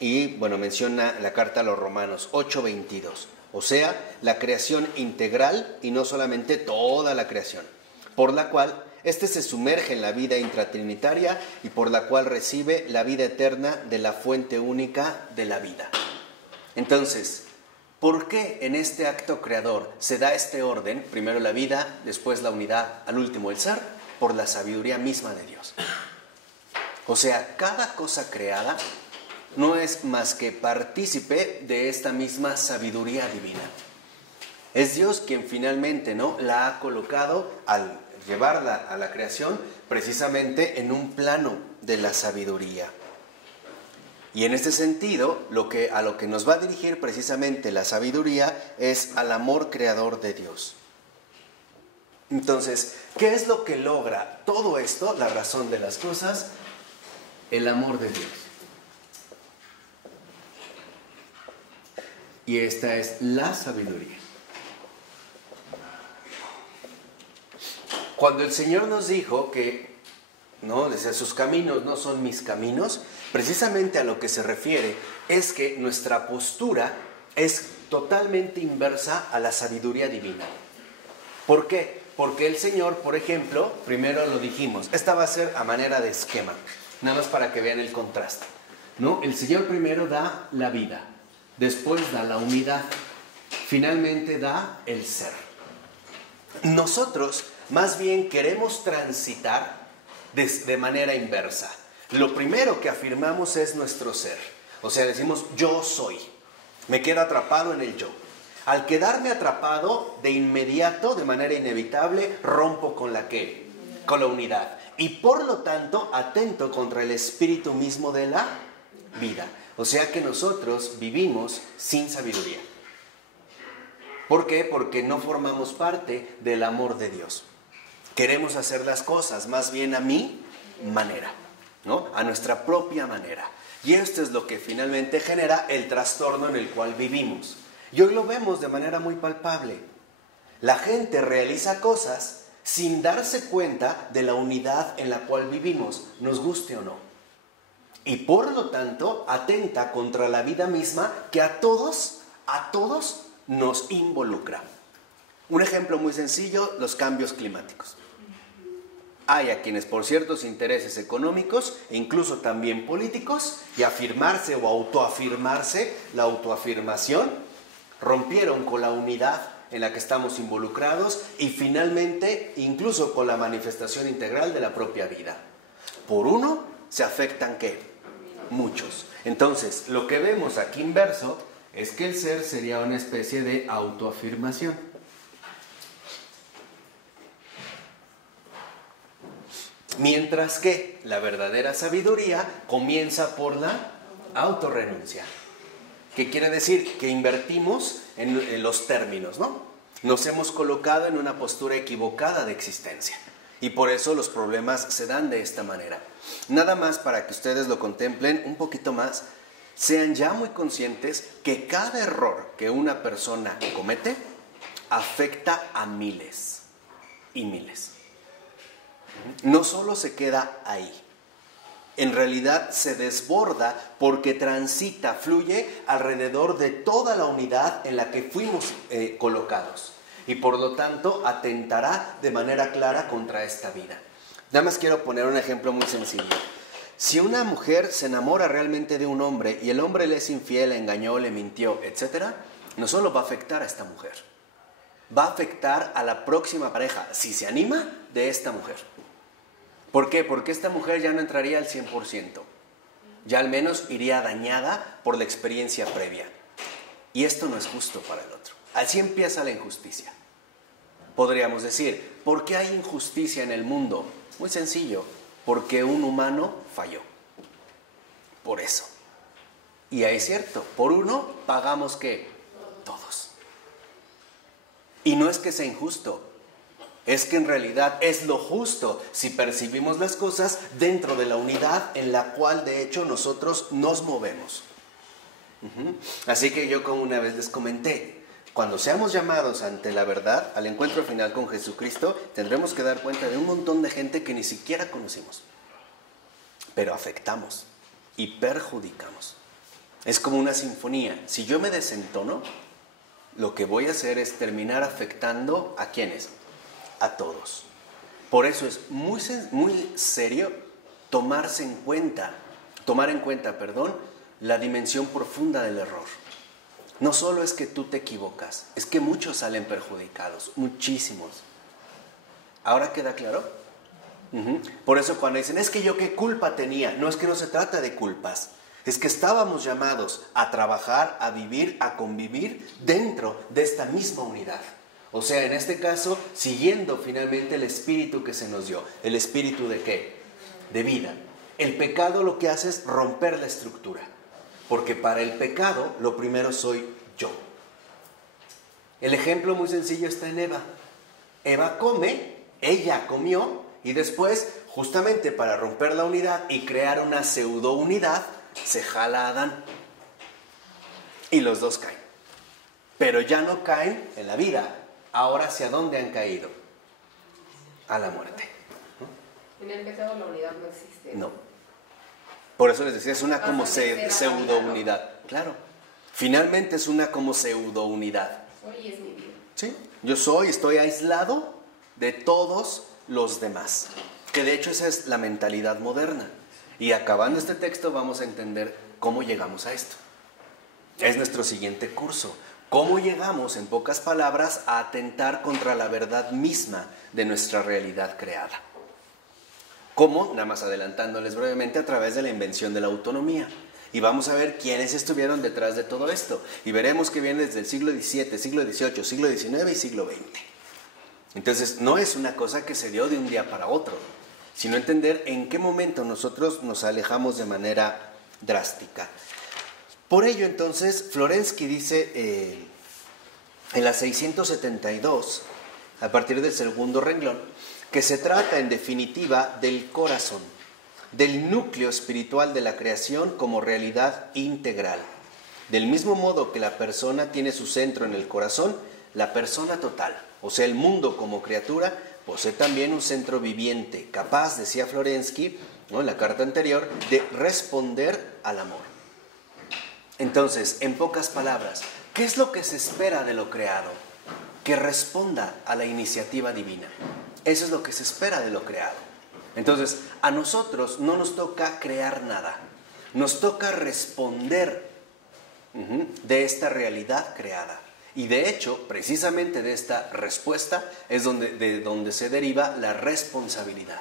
Y, bueno, menciona la carta a los Romanos 8:22. O sea, la creación integral y no solamente toda la creación, por la cual éste se sumerge en la vida intratrinitaria y por la cual recibe la vida eterna de la fuente única de la vida. Entonces, ¿por qué en este acto creador se da este orden? Primero la vida, después la unidad, al último el ser, por la sabiduría misma de Dios. O sea, cada cosa creada no es más que partícipe de esta misma sabiduría divina. Es Dios quien finalmente, ¿no?, la ha colocado al llevarla a la creación precisamente en un plano de la sabiduría. Y en este sentido, a lo que nos va a dirigir precisamente la sabiduría es al amor creador de Dios. Entonces, ¿qué es lo que logra todo esto? La razón de las cosas, el amor de Dios. Y esta es la sabiduría. Cuando el Señor nos dijo que, ¿no?, desde sus caminos no son mis caminos, precisamente a lo que se refiere es que nuestra postura es totalmente inversa a la sabiduría divina. ¿Por qué? Porque el Señor, por ejemplo, primero lo dijimos, esta va a ser a manera de esquema, nada más para que vean el contraste, ¿no? El Señor primero da la vida, después da la unidad, finalmente da el ser. Nosotros más bien queremos transitar de manera inversa. Lo primero que afirmamos es nuestro ser. O sea, decimos yo soy. Me quedo atrapado en el yo. Al quedarme atrapado, de inmediato, de manera inevitable, rompo con la unidad. Y por lo tanto, atento contra el espíritu mismo de la vida. O sea que nosotros vivimos sin sabiduría. ¿Por qué? Porque no formamos parte del amor de Dios. Queremos hacer las cosas más bien a mi manera, ¿no?, a nuestra propia manera. Y esto es lo que finalmente genera el trastorno en el cual vivimos. Y hoy lo vemos de manera muy palpable. La gente realiza cosas sin darse cuenta de la unidad en la cual vivimos, nos guste o no. Y por lo tanto atenta contra la vida misma que a todos nos involucra. Un ejemplo muy sencillo, los cambios climáticos. Hay a quienes por ciertos intereses económicos e incluso también políticos, y afirmarse o autoafirmarse, la autoafirmación, rompieron con la unidad en la que estamos involucrados y finalmente incluso con la manifestación integral de la propia vida. Por uno se afectan ¿qué? Muchos. Entonces, lo que vemos aquí inverso es que el ser sería una especie de autoafirmación. Mientras que la verdadera sabiduría comienza por la autorrenuncia. ¿Qué quiere decir? Que invertimos en los términos, ¿no? Nos hemos colocado en una postura equivocada de existencia. Y por eso los problemas se dan de esta manera. Nada más para que ustedes lo contemplen un poquito más. sean ya muy conscientes que cada error que una persona comete afecta a miles y miles. No solo se queda ahí, en realidad se desborda porque transita, fluye alrededor de toda la unidad en la que fuimos colocados y por lo tanto atentará de manera clara contra esta vida. Nada más quiero poner un ejemplo muy sencillo. Si una mujer se enamora realmente de un hombre y el hombre le es infiel, le engañó, le mintió, etc., no solo va a afectar a esta mujer, va a afectar a la próxima pareja, si se anima, de esta mujer. ¿Por qué? Porque esta mujer ya no entraría al 100%. Ya al menos iría dañada por la experiencia previa. Y esto no es justo para el otro. Así empieza la injusticia. Podríamos decir, ¿por qué hay injusticia en el mundo? Muy sencillo, porque un humano falló. Por eso. Y ahí es cierto, por uno pagamos ¿qué? Todos. Y no es que sea injusto, es que en realidad es lo justo si percibimos las cosas dentro de la unidad en la cual de hecho nosotros nos movemos. Así que yo como una vez les comenté, cuando seamos llamados ante la verdad, al encuentro final con Jesucristo, tendremos que dar cuenta de un montón de gente que ni siquiera conocimos, pero afectamos y perjudicamos. Es como una sinfonía. Si yo me desentono, lo que voy a hacer es terminar afectando ¿a quiénes? A todos. Por eso es muy serio tomar en cuenta, la dimensión profunda del error. No solo es que tú te equivocas, es que muchos salen perjudicados, muchísimos. ¿Ahora queda claro? Por eso cuando dicen, es que yo qué culpa tenía, no es que no se trata de culpas, es que estábamos llamados a trabajar, a vivir, a convivir dentro de esta misma unidad. O sea, en este caso, siguiendo finalmente el espíritu que se nos dio. ¿El espíritu de qué? De vida. El pecado lo que hace es romper la estructura. Porque para el pecado, lo primero soy yo. El ejemplo muy sencillo está en Eva. Eva come, ella comió, y después, justamente para romper la unidad y crear una pseudo-unidad, se jala a Adán. Y los dos caen. Pero ya no caen en la vida. Ahora, ¿hacia dónde han caído? A la muerte. En el pecado la unidad no existe. No. Por eso les decía, es una como pseudo-unidad. Claro. Finalmente es una como pseudo-unidad. Soy y es mi vida. Sí. Yo estoy aislado de todos los demás. Que de hecho esa es la mentalidad moderna. Y acabando este texto vamos a entender cómo llegamos a esto. Es nuestro siguiente curso. ¿Cómo llegamos, en pocas palabras, a atentar contra la verdad misma de nuestra realidad creada? ¿Cómo? Nada más adelantándoles brevemente, a través de la invención de la autonomía. Y vamos a ver quiénes estuvieron detrás de todo esto. Y veremos que viene desde el siglo XVII, siglo XVIII, siglo XIX y siglo XX. Entonces, no es una cosa que se dio de un día para otro, sino entender en qué momento nosotros nos alejamos de manera drástica. Por ello, entonces, Florensky dice en la 672, a partir del segundo renglón, que se trata, en definitiva, del corazón, del núcleo espiritual de la creación como realidad integral. Del mismo modo que la persona tiene su centro en el corazón, la persona total, o sea, el mundo como criatura, posee también un centro viviente, capaz, decía Florensky, ¿no?, en la carta anterior, de responder al amor. Entonces, en pocas palabras, ¿qué es lo que se espera de lo creado? Que responda a la iniciativa divina. Eso es lo que se espera de lo creado. Entonces, a nosotros no nos toca crear nada. Nos toca responder de esta realidad creada. Y de hecho, precisamente de esta respuesta es de donde se deriva la responsabilidad.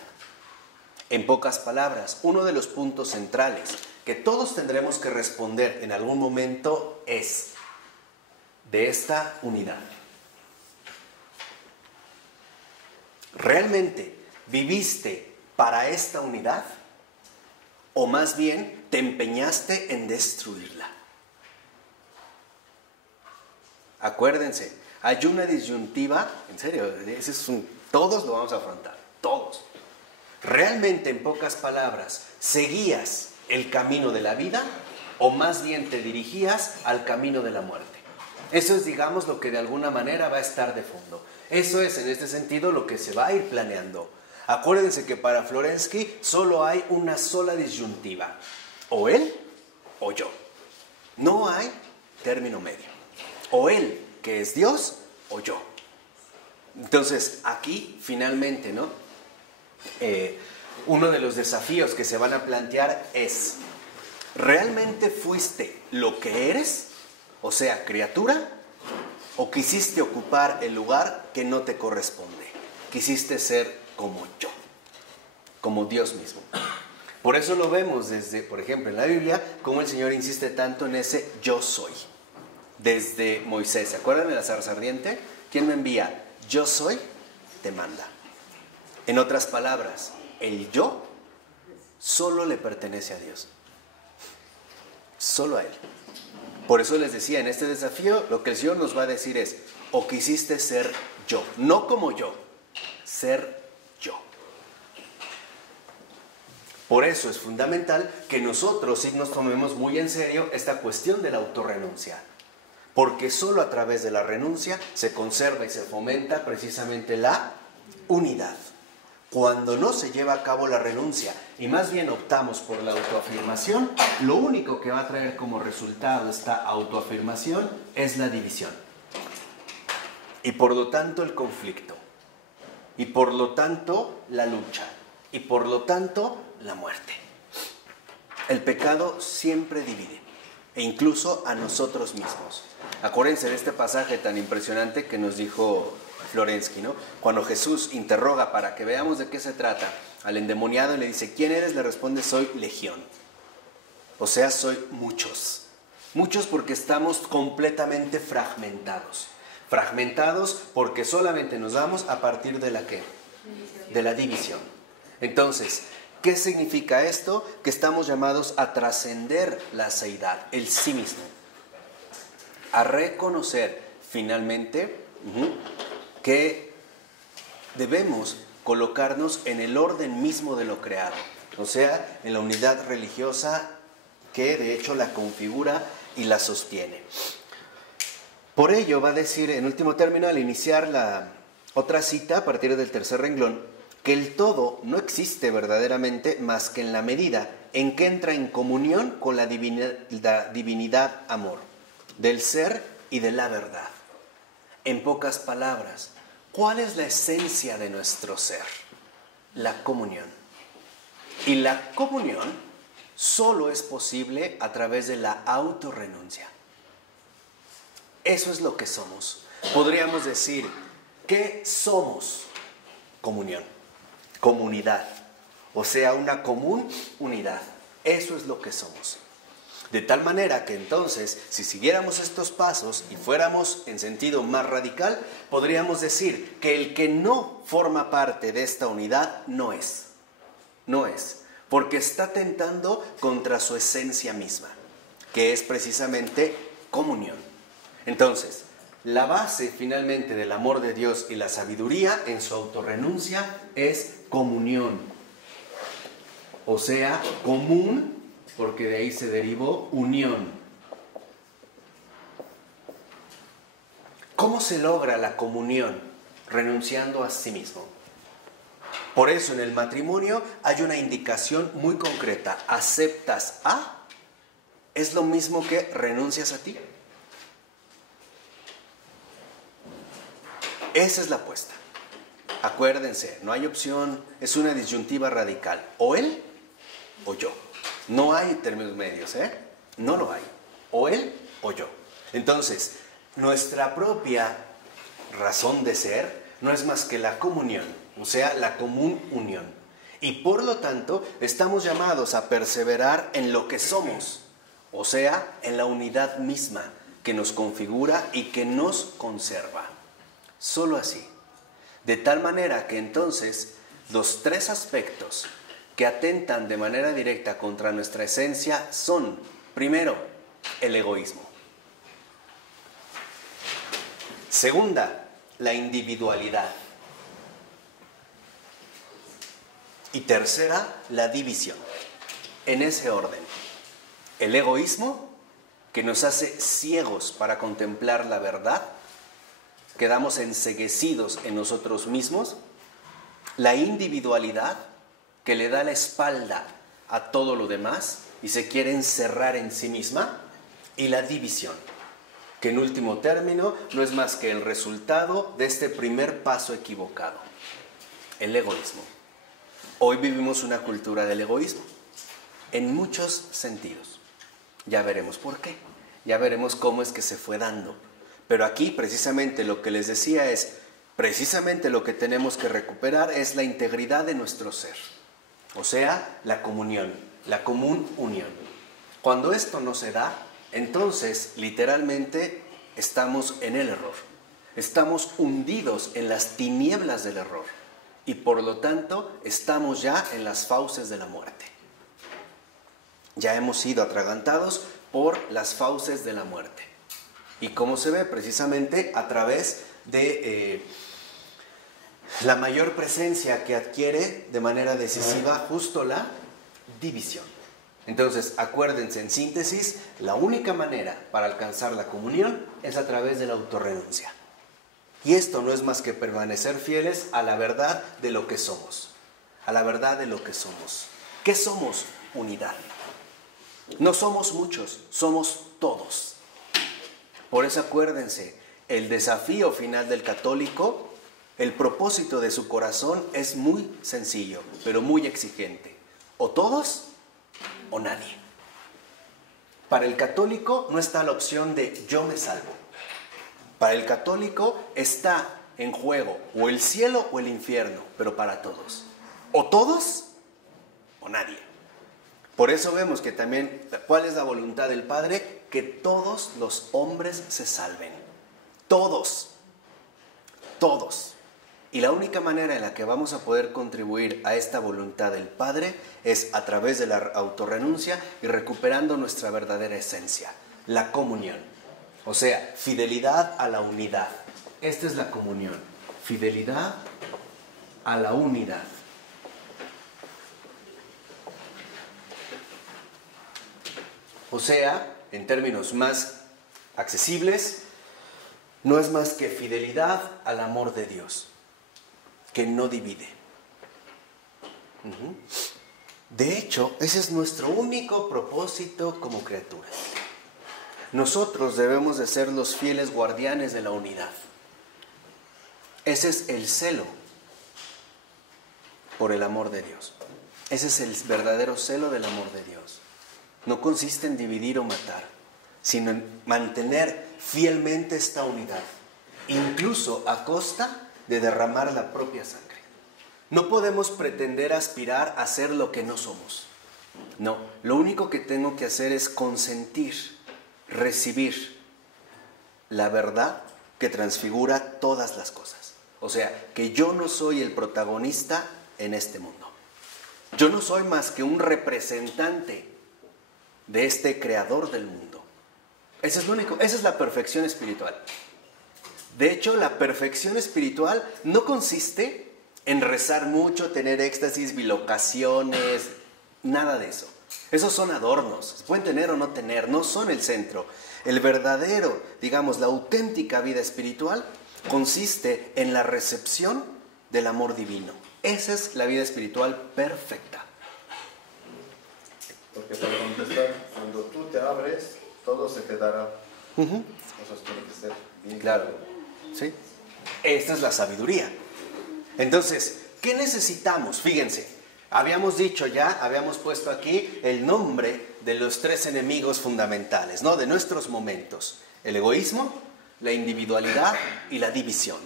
En pocas palabras, uno de los puntos centrales que todos tendremos que responder en algún momento es de esta unidad. ¿Realmente viviste para esta unidad? ¿O más bien te empeñaste en destruirla? Acuérdense, hay una disyuntiva, en serio, todos lo vamos a afrontar, todos. ¿Realmente, en pocas palabras, seguías el camino de la vida o más bien te dirigías al camino de la muerte. Eso es, digamos, lo que de alguna manera va a estar de fondo. Eso es, en este sentido, lo que se va a ir planeando. Acuérdense que para Florensky solo hay una sola disyuntiva, o él o yo. No hay término medio. O él, que es Dios, o yo. Entonces, aquí, finalmente, ¿no? Uno de los desafíos que se van a plantear es, ¿realmente fuiste lo que eres? O sea, criatura, ¿o quisiste ocupar el lugar que no te corresponde? Quisiste ser como yo, como Dios mismo. Por eso lo vemos desde, por ejemplo, en la Biblia, como el Señor insiste tanto en ese yo soy. Desde Moisés, ¿se acuerdan de la zarza ardiente? ¿Quién me envía? Yo soy, te manda. En otras palabras, el yo solo le pertenece a Dios. Solo a Él. Por eso les decía, en este desafío, lo que el Señor nos va a decir es, o quisiste ser yo, no como yo, ser yo. Por eso es fundamental que nosotros sí nos tomemos muy en serio esta cuestión de la autorrenuncia. Porque solo a través de la renuncia se conserva y se fomenta precisamente la unidad. Cuando no se lleva a cabo la renuncia y más bien optamos por la autoafirmación, lo único que va a traer como resultado esta autoafirmación es la división. Y por lo tanto el conflicto. Y por lo tanto la lucha. Y por lo tanto la muerte. El pecado siempre divide. E incluso a nosotros mismos. Acuérdense de este pasaje tan impresionante que nos dijo Florensky, ¿no? Cuando Jesús interroga para que veamos de qué se trata al endemoniado y le dice, ¿quién eres? Le responde, soy legión. O sea, soy muchos. Muchos porque estamos completamente fragmentados. Fragmentados porque solamente nos damos a partir de la ¿qué? De la división. Entonces, ¿qué significa esto? Que estamos llamados a trascender la seidad, el sí mismo. A reconocer finalmente que debemos colocarnos en el orden mismo de lo creado, o sea, en la unidad religiosa que de hecho la configura y la sostiene. Por ello va a decir en último término, al iniciar la otra cita a partir del tercer renglón, que el todo no existe verdaderamente más que en la medida en que entra en comunión con la divinidad amor, del ser y de la verdad. En pocas palabras, ¿cuál es la esencia de nuestro ser? La comunión. Y la comunión solo es posible a través de la autorrenuncia. Eso es lo que somos. Podríamos decir, ¿qué somos? Comunión, comunidad, o sea, una común unidad. Eso es lo que somos. De tal manera que entonces, si siguiéramos estos pasos y fuéramos en sentido más radical, podríamos decir que el que no forma parte de esta unidad no es, porque está atentando contra su esencia misma, que es precisamente comunión. Entonces, la base finalmente del amor de Dios y la sabiduría en su autorrenuncia es comunión, o sea, común, porque de ahí se derivó unión. ¿Cómo se logra la comunión? Renunciando a sí mismo. Por eso en el matrimonio hay una indicación muy concreta. ¿Aceptas a? ¿Es lo mismo que renuncias a ti? Esa es la apuesta. Acuérdense, no hay opción, es una disyuntiva radical. O él o yo. No hay términos medios, No lo hay. O él o yo. Entonces, nuestra propia razón de ser no es más que la comunión, o sea, la común unión. Y por lo tanto, estamos llamados a perseverar en lo que somos, o sea, en la unidad misma que nos configura y que nos conserva. Solo así. De tal manera que entonces, los tres aspectos que atentan de manera directa contra nuestra esencia son, primero, el egoísmo. Segunda, la individualidad. Y tercera, la división. En ese orden. El egoísmo, que nos hace ciegos para contemplar la verdad, quedamos enceguecidos en nosotros mismos. La individualidad, que le da la espalda a todo lo demás y se quiere encerrar en sí misma. Y la división, que en último término no es más que el resultado de este primer paso equivocado, el egoísmo. Hoy vivimos una cultura del egoísmo, en muchos sentidos. Ya veremos por qué, ya veremos cómo es que se fue dando. Pero aquí precisamente lo que les decía es, precisamente lo que tenemos que recuperar es la integridad de nuestro ser. O sea, la comunión, la común unión. Cuando esto no se da, entonces literalmente estamos en el error. Estamos hundidos en las tinieblas del error. Y por lo tanto, estamos ya en las fauces de la muerte. Ya hemos sido atragantados por las fauces de la muerte. ¿Y cómo se ve? Precisamente a través de la mayor presencia que adquiere de manera decisiva justo la división. Entonces, acuérdense, en síntesis, la única manera para alcanzar la comunión es a través de la autorrenuncia. Y esto no es más que permanecer fieles a la verdad de lo que somos. A la verdad de lo que somos. ¿Qué somos? Unidad. No somos muchos, somos todos. Por eso acuérdense, el desafío final del católico, el propósito de su corazón es muy sencillo, pero muy exigente. O todos o nadie. Para el católico no está la opción de yo me salvo. Para el católico está en juego o el cielo o el infierno, pero para todos. O todos o nadie. Por eso vemos que también, ¿cuál es la voluntad del Padre? Que todos los hombres se salven. Todos. Todos. Y la única manera en la que vamos a poder contribuir a esta voluntad del Padre es a través de la autorrenuncia y recuperando nuestra verdadera esencia, la comunión. O sea, fidelidad a la unidad. Esta es la comunión. Fidelidad a la unidad. O sea, en términos más accesibles, no es más que fidelidad al amor de Dios, que no divide. De hecho, ese es nuestro único propósito como criaturas. Nosotros debemos de ser los fieles guardianes de la unidad. Ese es el celo por el amor de Dios. Ese es el verdadero celo del amor de Dios. No consiste en dividir o matar, sino en mantener fielmente esta unidad, incluso a costa de derramar la propia sangre. No podemos pretender aspirar a ser lo que no somos. No, lo único que tengo que hacer es consentir, recibir la verdad que transfigura todas las cosas. O sea, que yo no soy el protagonista en este mundo. Yo no soy más que un representante de este creador del mundo. Eso es lo único, esa es la perfección espiritual. De hecho, la perfección espiritual no consiste en rezar mucho, tener éxtasis, bilocaciones, nada de eso. Esos son adornos, pueden tener o no tener, no son el centro. El verdadero, digamos, la auténtica vida espiritual consiste en la recepción del amor divino. Esa es la vida espiritual perfecta. Porque para contestar, cuando tú te abres, todo se te dará. Eso tiene que ser bien claro. ¿Sí? Esta es la sabiduría. Entonces, ¿qué necesitamos? Fíjense, habíamos dicho ya, habíamos puesto aquí el nombre de los tres enemigos fundamentales, ¿no? De nuestros momentos. El egoísmo, la individualidad y la división.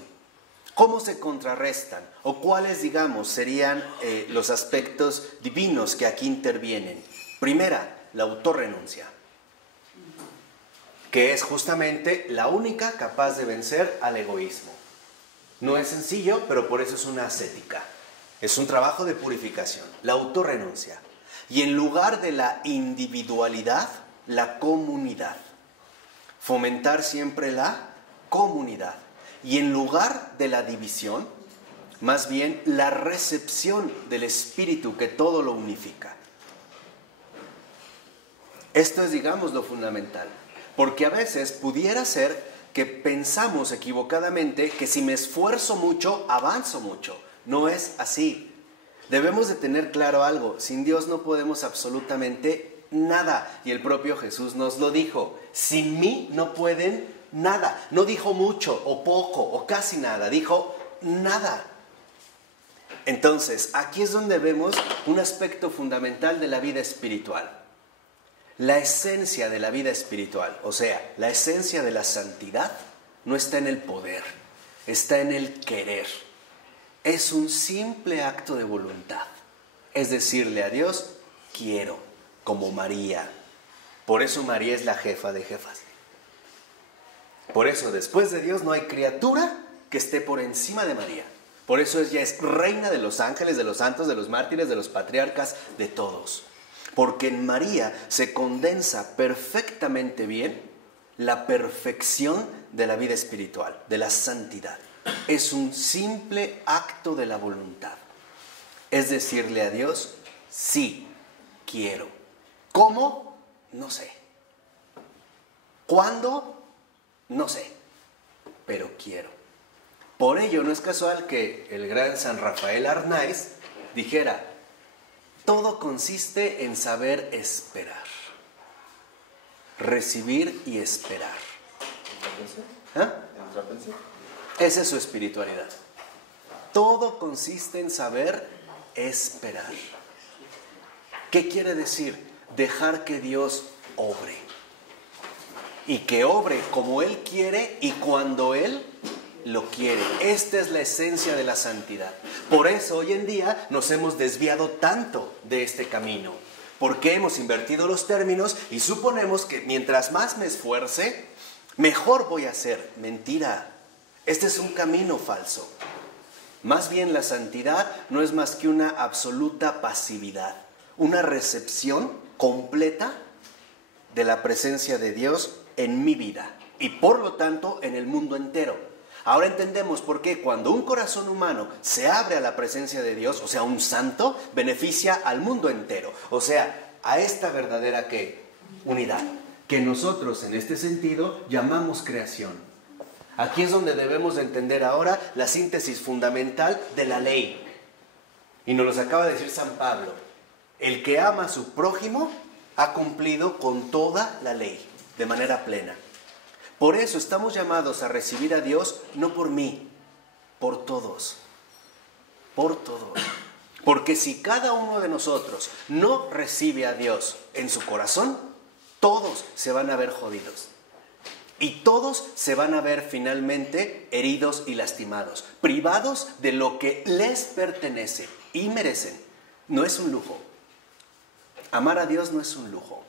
¿Cómo se contrarrestan? ¿O cuáles, digamos, serían los aspectos divinos que aquí intervienen? Primera, la autorrenuncia, que es justamente la única capaz de vencer al egoísmo. No es sencillo, pero por eso es una ascética. Es un trabajo de purificación, la autorrenuncia. Y en lugar de la individualidad, la comunidad. Fomentar siempre la comunidad. Y en lugar de la división, más bien la recepción del Espíritu que todo lo unifica. Esto es, digamos, lo fundamental. Porque a veces pudiera ser que pensamos equivocadamente que si me esfuerzo mucho, avanzo mucho. No es así. Debemos de tener claro algo. Sin Dios no podemos absolutamente nada. Y el propio Jesús nos lo dijo. Sin mí no pueden nada. No dijo mucho o poco o casi nada. Dijo nada. Entonces, aquí es donde vemos un aspecto fundamental de la vida espiritual. La esencia de la vida espiritual, o sea, la esencia de la santidad, no está en el poder, está en el querer. Es un simple acto de voluntad. Es decirle a Dios, quiero, como María. Por eso María es la jefa de jefas. Por eso después de Dios no hay criatura que esté por encima de María. Por eso ella es reina de los ángeles, de los santos, de los mártires, de los patriarcas, de todos. Porque en María se condensa perfectamente bien la perfección de la vida espiritual, de la santidad. Es un simple acto de la voluntad. Es decirle a Dios, sí, quiero. ¿Cómo? No sé. ¿Cuándo? No sé. Pero quiero. Por ello no es casual que el gran San Rafael Arnaiz dijera, todo consiste en saber esperar. Recibir y esperar. ¿Ah? Esa es su espiritualidad. Todo consiste en saber esperar. ¿Qué quiere decir? Dejar que Dios obre. Y que obre como Él quiere y cuando Él lo quiere. Esta es la esencia de la santidad. Por eso hoy en día nos hemos desviado tanto de este camino. Porque hemos invertido los términos y suponemos que mientras más me esfuerce, mejor voy a ser. Mentira. Este es un camino falso. Más bien la santidad no es más que una absoluta pasividad. Una recepción completa de la presencia de Dios en mi vida. Y por lo tanto en el mundo entero. Ahora entendemos por qué cuando un corazón humano se abre a la presencia de Dios, o sea, un santo, beneficia al mundo entero. O sea, a esta verdadera ¿qué? Unidad, que nosotros en este sentido llamamos creación. Aquí es donde debemos de entender ahora la síntesis fundamental de la ley. Y nos lo acaba de decir San Pablo. El que ama a su prójimo ha cumplido con toda la ley, de manera plena. Por eso estamos llamados a recibir a Dios, no por mí, por todos. Por todos. Porque si cada uno de nosotros no recibe a Dios en su corazón, todos se van a ver jodidos. Y todos se van a ver finalmente heridos y lastimados, privados de lo que les pertenece y merecen. No es un lujo. Amar a Dios no es un lujo.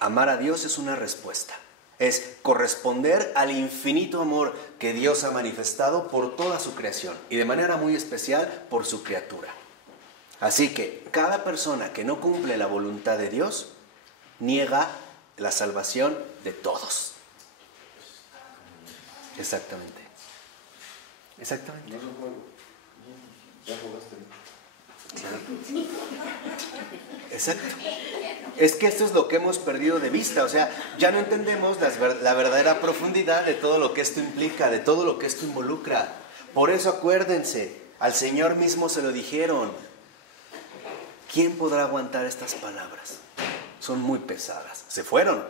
Amar a Dios es una respuesta. Es corresponder al infinito amor que Dios ha manifestado por toda su creación y de manera muy especial por su criatura. Así que cada persona que no cumple la voluntad de Dios niega la salvación de todos. Exactamente. Exactamente. No es un juego. Ya jugaste. Claro. Exacto. Es que esto es lo que hemos perdido de vista. O sea, ya no entendemos la verdadera profundidad de todo lo que esto implica, de todo lo que esto involucra. Por eso acuérdense, al Señor mismo se lo dijeron. ¿Quién podrá aguantar estas palabras? Son muy pesadas. Se fueron.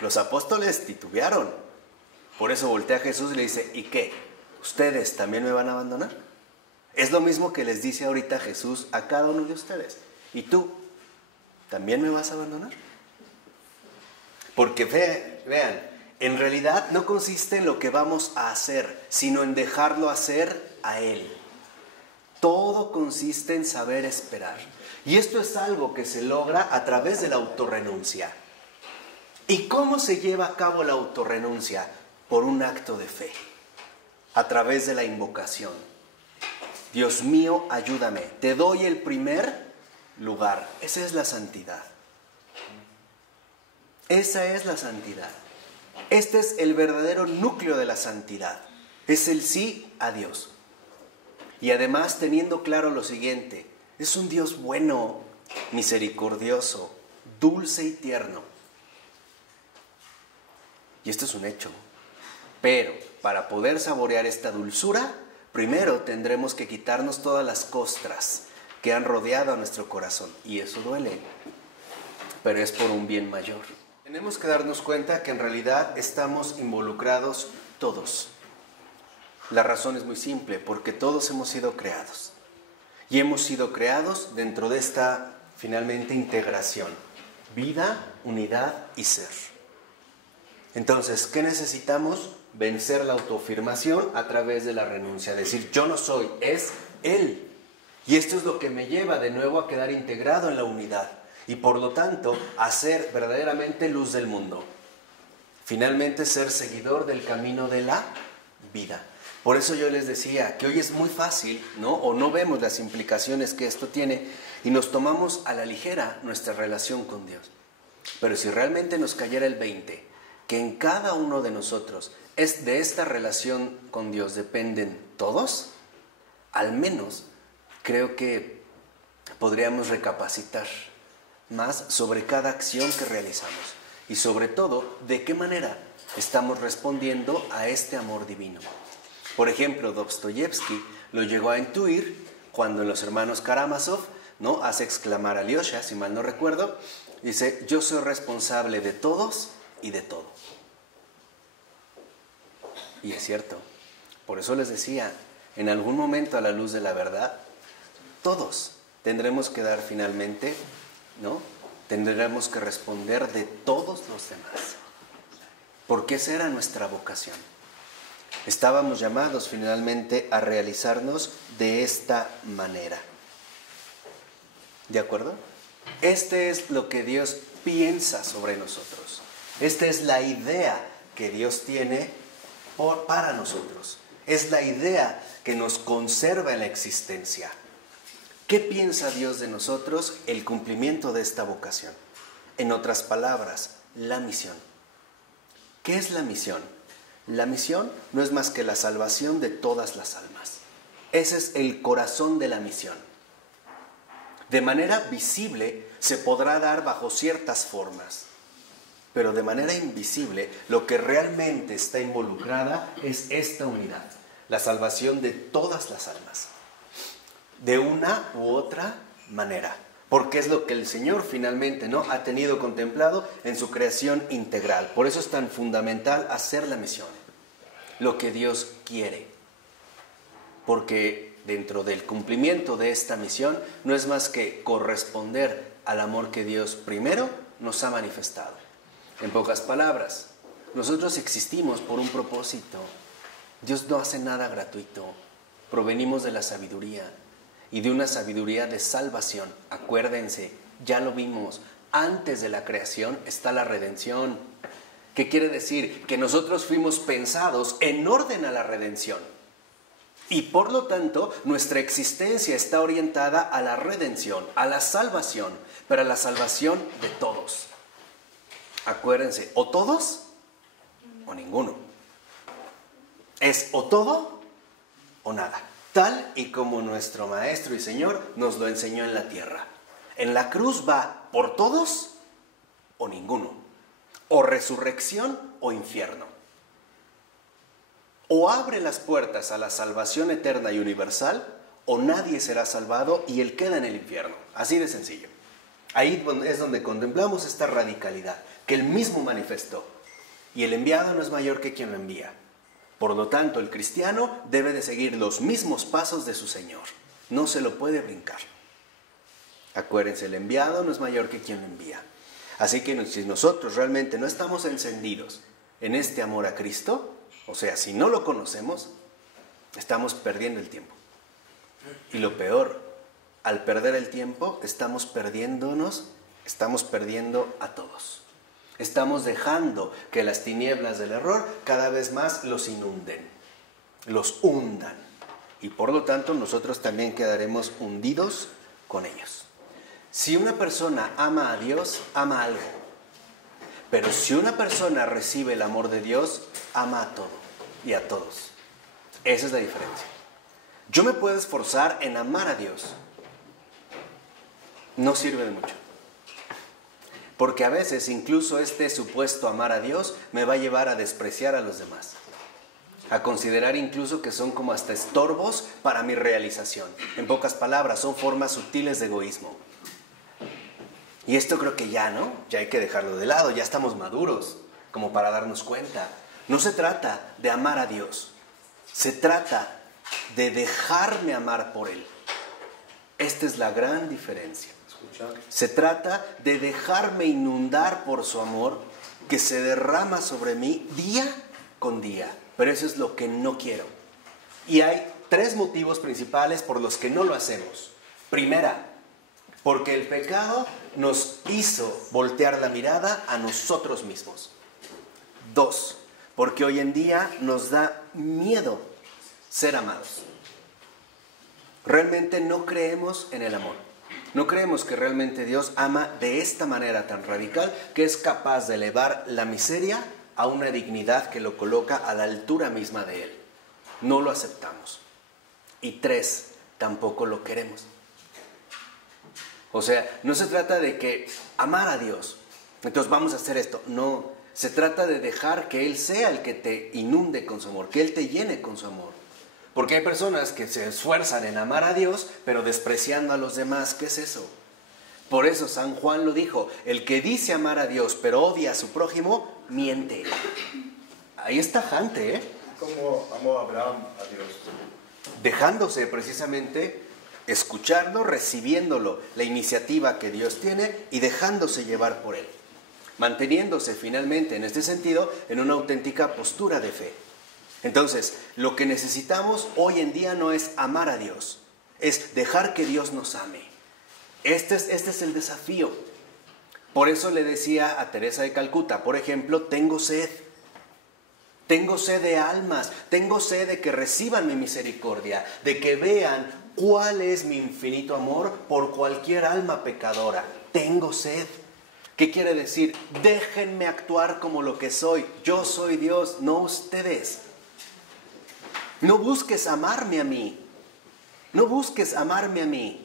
Los apóstoles titubearon. Por eso voltea a Jesús y le dice, ¿y qué? ¿Ustedes también me van a abandonar? Es lo mismo que les dice ahorita Jesús a cada uno de ustedes. ¿Y tú también me vas a abandonar? Porque vean, en realidad no consiste en lo que vamos a hacer, sino en dejarlo hacer a Él. Todo consiste en saber esperar. Y esto es algo que se logra a través de la autorrenuncia. ¿Y cómo se lleva a cabo la autorrenuncia? Por un acto de fe, a través de la invocación. Dios mío, ayúdame. Te doy el primer lugar. Esa es la santidad. Esa es la santidad. Este es el verdadero núcleo de la santidad. Es el sí a Dios. Y además teniendo claro lo siguiente. Es un Dios bueno, misericordioso, dulce y tierno. Y esto es un hecho. Pero para poder saborear esta dulzura, primero tendremos que quitarnos todas las costras que han rodeado a nuestro corazón. Y eso duele, pero es por un bien mayor. Tenemos que darnos cuenta que en realidad estamos involucrados todos. La razón es muy simple, porque todos hemos sido creados. Y hemos sido creados dentro de esta, finalmente, integración. Vida, unidad y ser. Entonces, ¿qué necesitamos? Vencer la autoafirmación a través de la renuncia. Decir, yo no soy, es Él. Y esto es lo que me lleva de nuevo a quedar integrado en la unidad. Y por lo tanto, a ser verdaderamente luz del mundo. Finalmente, ser seguidor del camino de la vida. Por eso yo les decía que hoy es muy fácil, ¿no? O no vemos las implicaciones que esto tiene y nos tomamos a la ligera nuestra relación con Dios. Pero si realmente nos cayera el 20, que en cada uno de nosotros es de esta relación con Dios dependen todos, al menos creo que podríamos recapacitar más sobre cada acción que realizamos y sobre todo de qué manera estamos respondiendo a este amor divino. Por ejemplo, Dostoyevsky lo llegó a intuir cuando en Los Hermanos Karamazov, ¿no?, hace exclamar a Alyosha, si mal no recuerdo, dice, yo soy responsable de todos y de todo. Y es cierto. Por eso les decía, en algún momento a la luz de la verdad, todos tendremos que dar finalmente, ¿no? Tendremos que responder de todos los demás. Porque esa era nuestra vocación. Estábamos llamados finalmente a realizarnos de esta manera. ¿De acuerdo? Este es lo que Dios piensa sobre nosotros. Esta es la idea que Dios tiene para nosotros. Es la idea que nos conserva en la existencia. ¿Qué piensa Dios de nosotros? El cumplimiento de esta vocación. En otras palabras, la misión. ¿Qué es la misión? La misión no es más que la salvación de todas las almas. Ese es el corazón de la misión. De manera visible se podrá dar bajo ciertas formas, pero de manera invisible lo que realmente está involucrada es esta unidad, la salvación de todas las almas, de una u otra manera, porque es lo que el Señor finalmente, ¿no?, ha tenido contemplado en su creación integral. Por eso es tan fundamental hacer la misión, lo que Dios quiere, porque dentro del cumplimiento de esta misión no es más que corresponder al amor que Dios primero nos ha manifestado. En pocas palabras, nosotros existimos por un propósito. Dios no hace nada gratuito. Provenimos de la sabiduría y de una sabiduría de salvación. Acuérdense, ya lo vimos, antes de la creación está la redención. ¿Qué quiere decir? Que nosotros fuimos pensados en orden a la redención. Y por lo tanto, nuestra existencia está orientada a la redención, a la salvación, pero a la salvación de todos. Acuérdense, o todos o ninguno. Es o todo o nada. Tal y como nuestro Maestro y Señor nos lo enseñó en la tierra. En la cruz va por todos o ninguno. O resurrección o infierno. O abre las puertas a la salvación eterna y universal, o nadie será salvado y él queda en el infierno. Así de sencillo. Ahí es donde contemplamos esta radicalidad que él mismo manifestó. Y el enviado no es mayor que quien lo envía. Por lo tanto, el cristiano debe de seguir los mismos pasos de su Señor. No se lo puede brincar. Acuérdense, el enviado no es mayor que quien lo envía. Así que si nosotros realmente no estamos encendidos en este amor a Cristo, o sea, si no lo conocemos, estamos perdiendo el tiempo. Y lo peor, al perder el tiempo, estamos perdiendo a todos. Estamos dejando que las tinieblas del error cada vez más los inunden, los hundan. Y por lo tanto, nosotros también quedaremos hundidos con ellos. Si una persona ama a Dios, ama algo. Pero si una persona recibe el amor de Dios, ama a todo y a todos. Esa es la diferencia. Yo me puedo esforzar en amar a Dios. No sirve de mucho. Porque a veces incluso este supuesto amar a Dios me va a llevar a despreciar a los demás. A considerar incluso que son como hasta estorbos para mi realización. En pocas palabras, son formas sutiles de egoísmo. Y esto creo que ya, ¿no? Ya hay que dejarlo de lado, ya estamos maduros como para darnos cuenta. No se trata de amar a Dios, se trata de dejarme amar por Él. Esta es la gran diferencia. Se trata de dejarme inundar por su amor que se derrama sobre mí día con día. Pero eso es lo que no quiero. Y hay 3 motivos principales por los que no lo hacemos. Primera, porque el pecado nos hizo voltear la mirada a nosotros mismos. 2, porque hoy en día nos da miedo ser amados. Realmente no creemos en el amor. No creemos que realmente Dios ama de esta manera tan radical que es capaz de elevar la miseria a una dignidad que lo coloca a la altura misma de Él. No lo aceptamos. Y 3, tampoco lo queremos. O sea, no se trata de que amar a Dios, entonces vamos a hacer esto. No, se trata de dejar que Él sea el que te inunde con su amor, que Él te llene con su amor. Porque hay personas que se esfuerzan en amar a Dios, pero despreciando a los demás. ¿Qué es eso? Por eso San Juan lo dijo, el que dice amar a Dios, pero odia a su prójimo, miente. Ahí es tajante, ¿eh? ¿Cómo amó Abraham a Dios? Dejándose precisamente escucharlo, recibiéndolo, la iniciativa que Dios tiene y dejándose llevar por Él. Manteniéndose finalmente en este sentido en una auténtica postura de fe. Entonces, lo que necesitamos hoy en día no es amar a Dios, es dejar que Dios nos ame. Este es el desafío. Por eso le decía a Teresa de Calcuta, por ejemplo, tengo sed de almas, tengo sed de que reciban mi misericordia, de que vean cuál es mi infinito amor por cualquier alma pecadora. Tengo sed. ¿Qué quiere decir? Déjenme actuar como lo que soy. Yo soy Dios, no ustedes. No busques amarme a mí. No busques amarme a mí.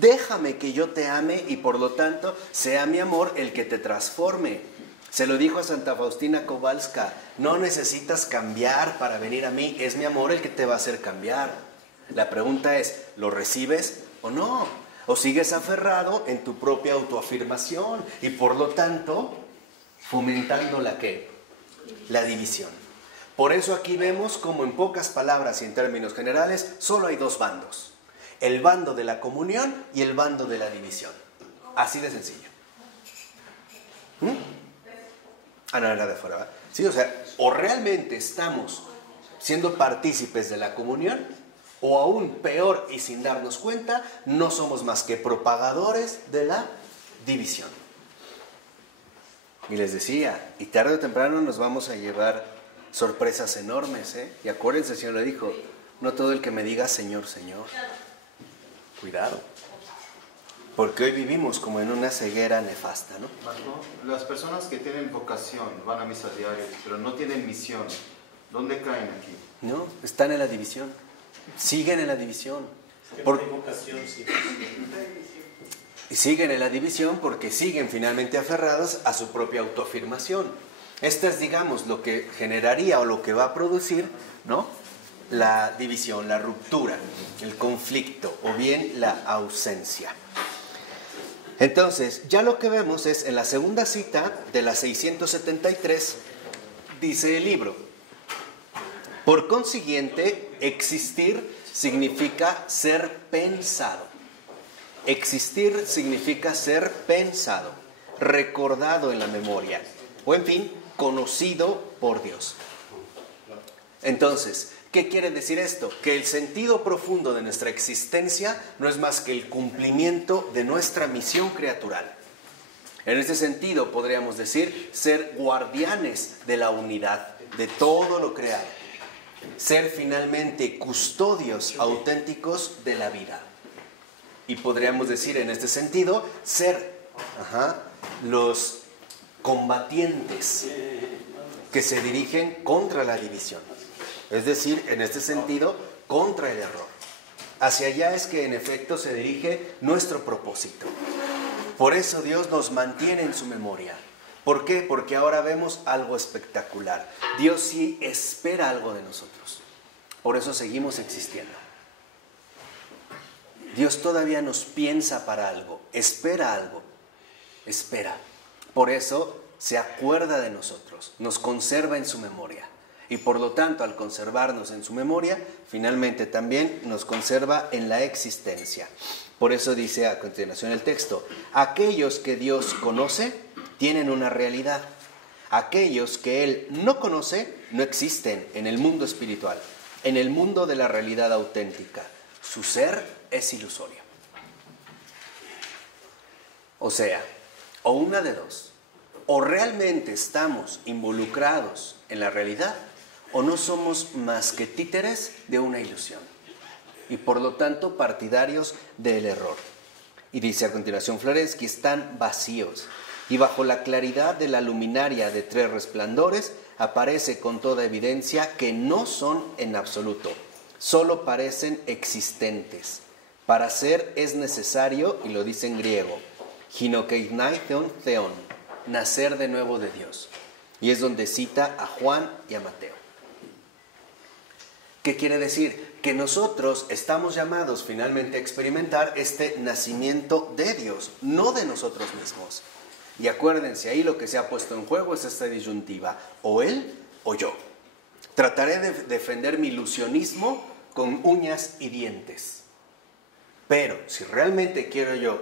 Déjame que yo te ame y por lo tanto sea mi amor el que te transforme. Se lo dijo a Santa Faustina Kowalska, no necesitas cambiar para venir a mí, es mi amor el que te va a hacer cambiar. La pregunta es, ¿lo recibes o no? ¿O sigues aferrado en tu propia autoafirmación y por lo tanto fomentando la ¿qué? La división. Por eso aquí vemos como en pocas palabras y en términos generales solo hay 2 bandos. El bando de la comunión y el bando de la división. Así de sencillo. No era de fuera, ¿verdad? Sí, o sea, o realmente estamos siendo partícipes de la comunión, o aún peor y sin darnos cuenta, no somos más que propagadores de la división. Y les decía, y tarde o temprano nos vamos a llevar sorpresas enormes, ¿eh? Y acuérdense, el Señor le dijo, no todo el que me diga Señor, Señor. Cuidado. Porque hoy vivimos como en una ceguera nefasta, ¿no? Las personas que tienen vocación, van a misa diaria, pero no tienen misión, ¿dónde caen aquí? No, están en la división. Siguen en la división. Y siguen en la división porque siguen finalmente aferrados a su propia autoafirmación. Esta es, digamos, lo que generaría o lo que va a producir, ¿no? La división, la ruptura, el conflicto o bien la ausencia. Entonces, ya lo que vemos es en la segunda cita de la 673, dice el libro, por consiguiente, existir significa ser pensado. Existir significa ser pensado, recordado en la memoria, o en fin, conocido por Dios. Entonces, ¿qué quiere decir esto? Que el sentido profundo de nuestra existencia no es más que el cumplimiento de nuestra misión creatural. En este sentido, podríamos decir, ser guardianes de la unidad, de todo lo creado. Ser finalmente custodios auténticos de la vida. Y podríamos decir en este sentido, ser los combatientes que se dirigen contra la división. Es decir, en este sentido, contra el error. Hacia allá es que en efecto se dirige nuestro propósito. Por eso Dios nos mantiene en su memoria. ¿Por qué? Porque ahora vemos algo espectacular. Dios sí espera algo de nosotros. Por eso seguimos existiendo. Dios todavía nos piensa para algo, espera algo, espera. Por eso se acuerda de nosotros, nos conserva en su memoria. Y por lo tanto, al conservarnos en su memoria, finalmente también nos conserva en la existencia. Por eso dice a continuación el texto: aquellos que Dios conoce tienen una realidad. Aquellos que Él no conoce no existen en el mundo espiritual, en el mundo de la realidad auténtica. Su ser es ilusorio. O sea, o una de dos: o realmente estamos involucrados en la realidad, o no somos más que títeres de una ilusión, y por lo tanto partidarios del error. Y dice a continuación Florensky: están vacíos, y bajo la claridad de la luminaria de tres resplandores aparece con toda evidencia que no son en absoluto, solo parecen existentes. Para ser es necesario, y lo dice en griego, ginokeinaithon theon, nacer de nuevo de Dios. Y es donde cita a Juan y a Mateo. ¿Qué quiere decir? Que nosotros estamos llamados finalmente a experimentar este nacimiento de Dios, no de nosotros mismos. Y acuérdense, ahí lo que se ha puesto en juego es esta disyuntiva: o Él o yo. Trataré de defender mi ilusionismo con uñas y dientes. Pero si realmente quiero yo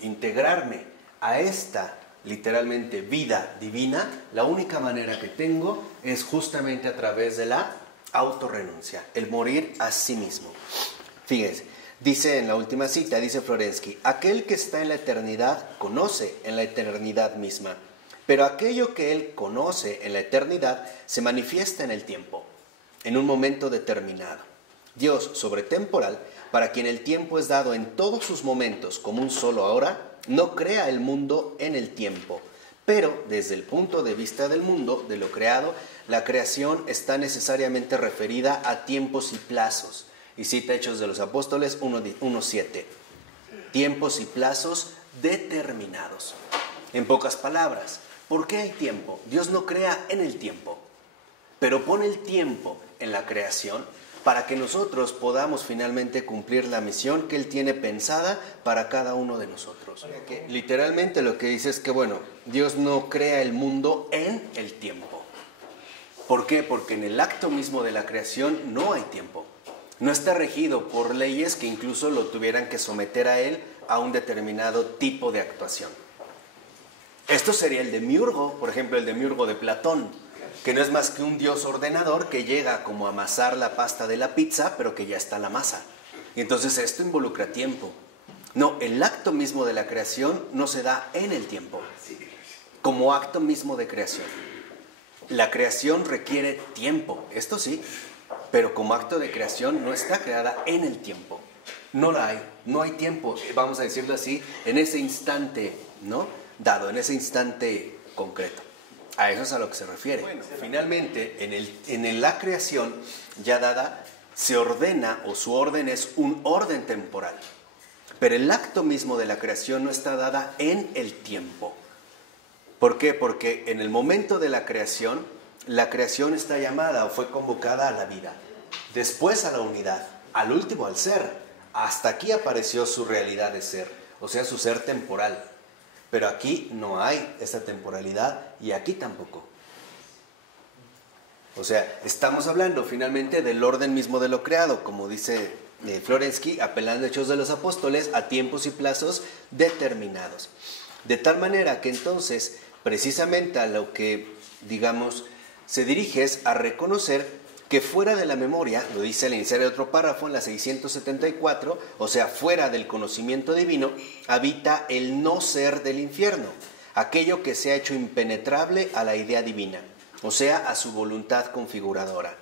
integrarme a esta, literalmente, vida divina, la única manera que tengo es justamente a través de la autorrenuncia, el morir a sí mismo. Fíjense, dice en la última cita, dice Florensky: aquel que está en la eternidad conoce en la eternidad misma, pero aquello que él conoce en la eternidad se manifiesta en el tiempo, en un momento determinado. Dios sobretemporal, para quien el tiempo es dado en todos sus momentos como un solo ahora, no crea el mundo en el tiempo. Pero desde el punto de vista del mundo, de lo creado, la creación está necesariamente referida a tiempos y plazos. Y cita Hechos de los Apóstoles 1:7. Tiempos y plazos determinados. En pocas palabras, ¿por qué hay tiempo? Dios no crea en el tiempo, pero pone el tiempo en la creación para que nosotros podamos finalmente cumplir la misión que Él tiene pensada para cada uno de nosotros. Literalmente lo que dice es que, bueno, Dios no crea el mundo en el tiempo. ¿Por qué? Porque en el acto mismo de la creación no hay tiempo. No está regido por leyes que incluso lo tuvieran que someter a Él a un determinado tipo de actuación. Esto sería el demiurgo, por ejemplo, el demiurgo de Platón, que no es más que un dios ordenador que llega como a amasar la pasta de la pizza, pero que ya está la masa. Y entonces esto involucra tiempo. No, el acto mismo de la creación no se da en el tiempo, como acto mismo de creación. La creación requiere tiempo, esto sí, pero como acto de creación no está creada en el tiempo. No la hay, no hay tiempo, vamos a decirlo así, en ese instante, ¿no? Dado, en ese instante concreto. A eso es a lo que se refiere. Bueno, finalmente, en la creación ya dada, se ordena, o su orden es un orden temporal. Pero el acto mismo de la creación no está dada en el tiempo. ¿Por qué? Porque en el momento de la creación está llamada o fue convocada a la vida. Después a la unidad, al último al ser. Hasta aquí apareció su realidad de ser, o sea, su ser temporal. Pero aquí no hay esta temporalidad y aquí tampoco. O sea, estamos hablando finalmente del orden mismo de lo creado, como dice Florensky, apelando a Hechos de los Apóstoles, a tiempos y plazos determinados. De tal manera que entonces, precisamente a lo que, digamos, se dirige es a reconocer que fuera de la memoria, lo dice al iniciar el otro párrafo en la 674, o sea, fuera del conocimiento divino, habita el no ser del infierno, aquello que se ha hecho impenetrable a la idea divina, o sea, a su voluntad configuradora.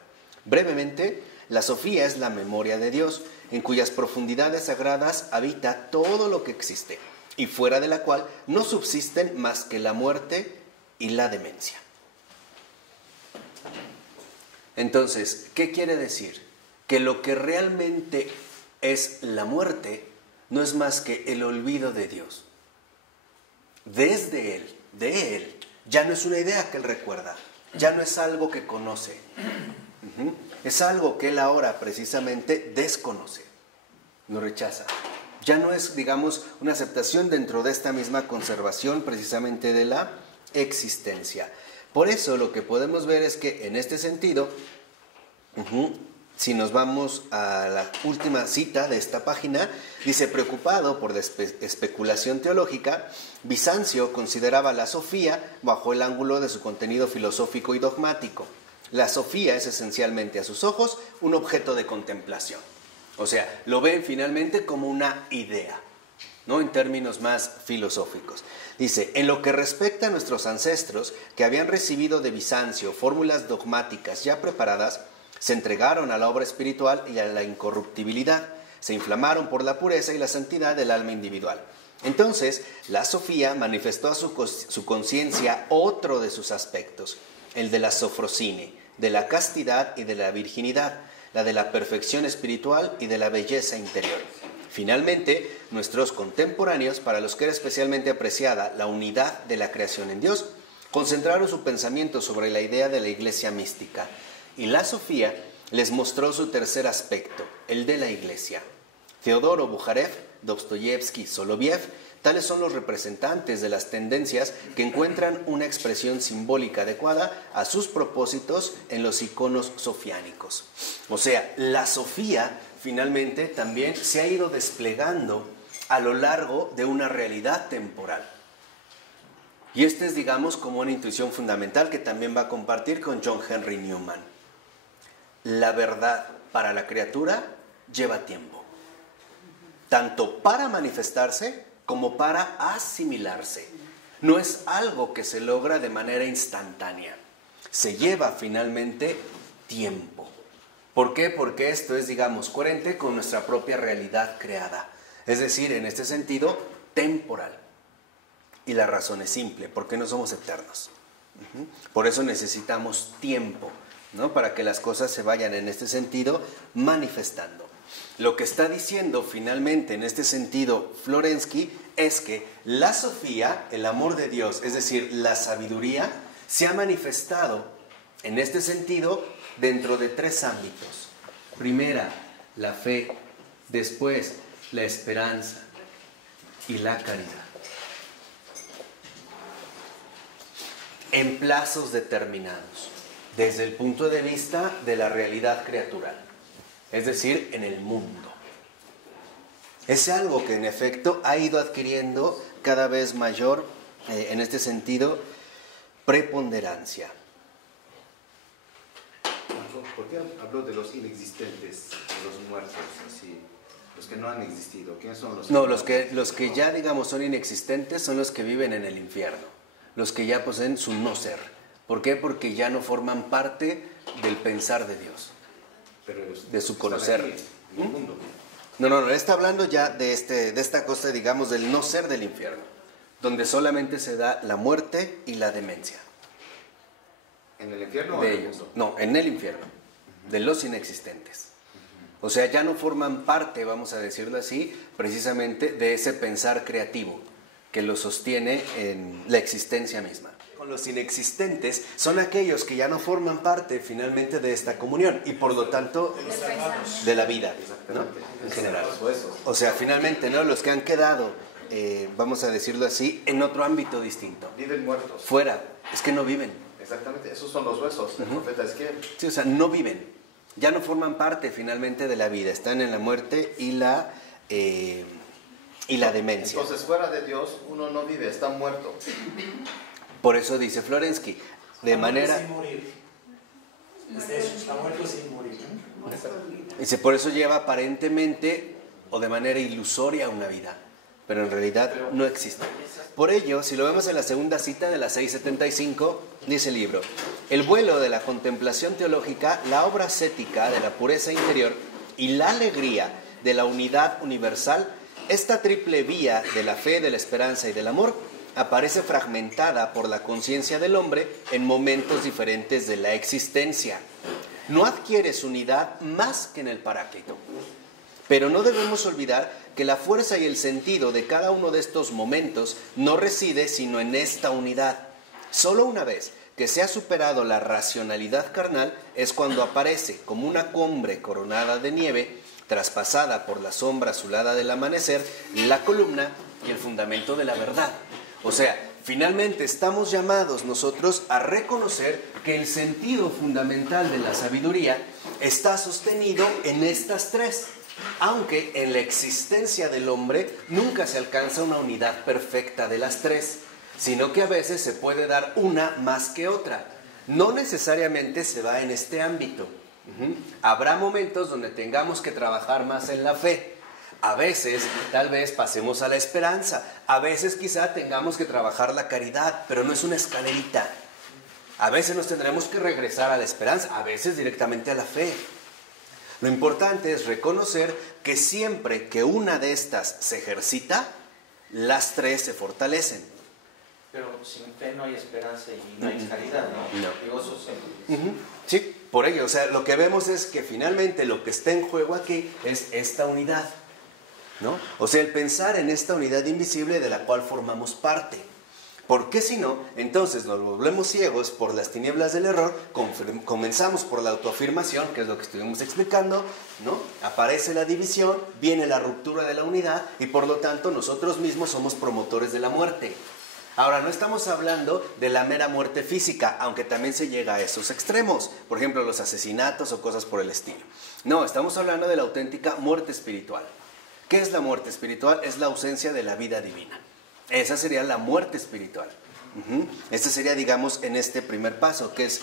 Brevemente, la Sofía es la memoria de Dios, en cuyas profundidades sagradas habita todo lo que existe, y fuera de la cual no subsisten más que la muerte y la demencia. Entonces, ¿qué quiere decir? Que lo que realmente es la muerte no es más que el olvido de Dios. desde Él, de Él. Ya no es una idea que Él recuerda, ya no es algo que conoce. Es algo que Él ahora precisamente desconoce, lo rechaza. Ya no es, digamos, una aceptación dentro de esta misma conservación precisamente de la existencia. Por eso lo que podemos ver es que en este sentido, si nos vamos a la última cita de esta página, dice: preocupado por la especulación teológica, Bizancio consideraba la Sofía bajo el ángulo de su contenido filosófico y dogmático. La Sofía es esencialmente a sus ojos un objeto de contemplación. O sea, lo ven finalmente como una idea, ¿no? En términos más filosóficos. Dice: en lo que respecta a nuestros ancestros que habían recibido de Bizancio fórmulas dogmáticas ya preparadas, se entregaron a la obra espiritual y a la incorruptibilidad, se inflamaron por la pureza y la santidad del alma individual. Entonces, la Sofía manifestó a su conciencia otro de sus aspectos, el de la sofrosine, de la castidad y de la virginidad, la de la perfección espiritual y de la belleza interior. Finalmente, nuestros contemporáneos, para los que era especialmente apreciada la unidad de la creación en Dios, concentraron su pensamiento sobre la idea de la iglesia mística, y la Sofía les mostró su tercer aspecto, el de la iglesia. Teodoro Bujarev, Dostoyevsky, Soloviev, tales son los representantes de las tendencias que encuentran una expresión simbólica adecuada a sus propósitos en los iconos sofiánicos. O sea, la Sofía finalmente también se ha ido desplegando a lo largo de una realidad temporal. Y esta es, digamos, como una intuición fundamental que también va a compartir con John Henry Newman. La verdad para la criatura lleva tiempo, tanto para manifestarse como para asimilarse. No es algo que se logra de manera instantánea, se lleva finalmente tiempo. ¿Por qué? Porque esto es, digamos, coherente con nuestra propia realidad creada, es decir, en este sentido, temporal. Y la razón es simple: porque no somos eternos. Por eso necesitamos tiempo, ¿no? Para que las cosas se vayan en este sentido manifestando. Lo que está diciendo finalmente en este sentido Florensky es que la Sofía, el amor de Dios, es decir, la sabiduría, se ha manifestado en este sentido dentro de tres ámbitos. Primera, la fe; después, la esperanza y la caridad. En plazos determinados, desde el punto de vista de la realidad criatural, es decir, en el mundo. Es algo que en efecto ha ido adquiriendo cada vez mayor, en este sentido, preponderancia. ¿Por qué habló de los inexistentes, de los muertos, así, los que no han existido? ¿Quiénes son los? No, los que ya, digamos, son inexistentes son los que viven en el infierno, los que ya poseen su no ser. ¿Por qué? Porque ya no forman parte del pensar de Dios, de su conocer. Aquí, en el mundo. No, está hablando ya de esta cosa, digamos, del no ser del infierno, donde solamente se da la muerte y la demencia. ¿En el infierno o De en el ellos. mundo? No, en el infierno, de los inexistentes. O sea, ya no forman parte, vamos a decirlo así, precisamente de ese pensar creativo que lo sostiene en la existencia misma. Con los inexistentes son aquellos que ya no forman parte finalmente de esta comunión y por lo tanto de la vida, ¿no? En general. O sea, finalmente, ¿no? Los que han quedado, vamos a decirlo así, en otro ámbito distinto. Viven muertos. Fuera, es que no viven. Exactamente, esos son los huesos del profeta Ezequiel. Sí, o sea, no viven, ya no forman parte finalmente de la vida, están en la muerte y la demencia. Entonces, fuera de Dios, uno no vive, está muerto. Por eso dice Florensky, de manera... Sin morir. Está muerto sin morir. Dice, por eso lleva aparentemente o de manera ilusoria una vida, pero en realidad no existe. Por ello, si lo vemos en la segunda cita de la 675, dice el libro: el vuelo de la contemplación teológica, la obra ascética de la pureza interior y la alegría de la unidad universal, esta triple vía de la fe, de la esperanza y del amor, aparece fragmentada por la conciencia del hombre en momentos diferentes de la existencia. No adquiere su unidad más que en el Paráclito. Pero no debemos olvidar que la fuerza y el sentido de cada uno de estos momentos no reside sino en esta unidad. Solo una vez que se ha superado la racionalidad carnal es cuando aparece como una cumbre coronada de nieve, traspasada por la sombra azulada del amanecer, la columna y el fundamento de la verdad. O sea, finalmente estamos llamados nosotros a reconocer que el sentido fundamental de la sabiduría está sostenido en estas tres, aunque en la existencia del hombre nunca se alcanza una unidad perfecta de las tres, sino que a veces se puede dar una más que otra. No necesariamente se va en este ámbito. Habrá momentos donde tengamos que trabajar más en la fe. A veces, tal vez pasemos a la esperanza. A veces quizá tengamos que trabajar la caridad, pero no es una escalerita. A veces nos tendremos que regresar a la esperanza, a veces directamente a la fe. Lo importante es reconocer que siempre que una de estas se ejercita, las tres se fortalecen. Pero sin fe no hay esperanza y no hay caridad, ¿no? No. Digo, eso siempre. Sí, por ello, o sea, lo que vemos es que finalmente lo que está en juego aquí es esta unidad, ¿no? O sea, el pensar en esta unidad invisible de la cual formamos parte. Porque si no, entonces nos volvemos ciegos por las tinieblas del error, comenzamos por la autoafirmación, que es lo que estuvimos explicando, ¿no? Aparece la división, viene la ruptura de la unidad y por lo tanto nosotros mismos somos promotores de la muerte. Ahora, no estamos hablando de la mera muerte física, aunque también se llega a esos extremos, por ejemplo, los asesinatos o cosas por el estilo. No, estamos hablando de la auténtica muerte espiritual. ¿Qué es la muerte espiritual? Es la ausencia de la vida divina. Esa sería la muerte espiritual. Este sería, digamos, en este primer paso, que es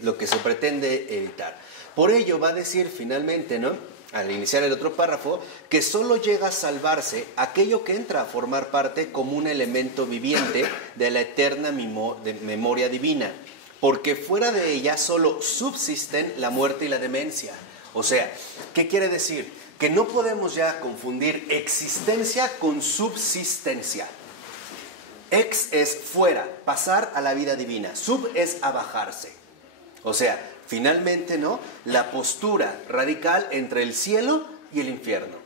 lo que se pretende evitar. Por ello va a decir finalmente, ¿no?, al iniciar el otro párrafo, que solo llega a salvarse aquello que entra a formar parte como un elemento viviente de la eterna memoria divina, porque fuera de ella solo subsisten la muerte y la demencia. O sea, ¿qué quiere decir? Que no podemos ya confundir existencia con subsistencia. Ex es fuera, pasar a la vida divina. Sub es abajarse. O sea, finalmente, ¿no?, la postura radical entre el cielo y el infierno.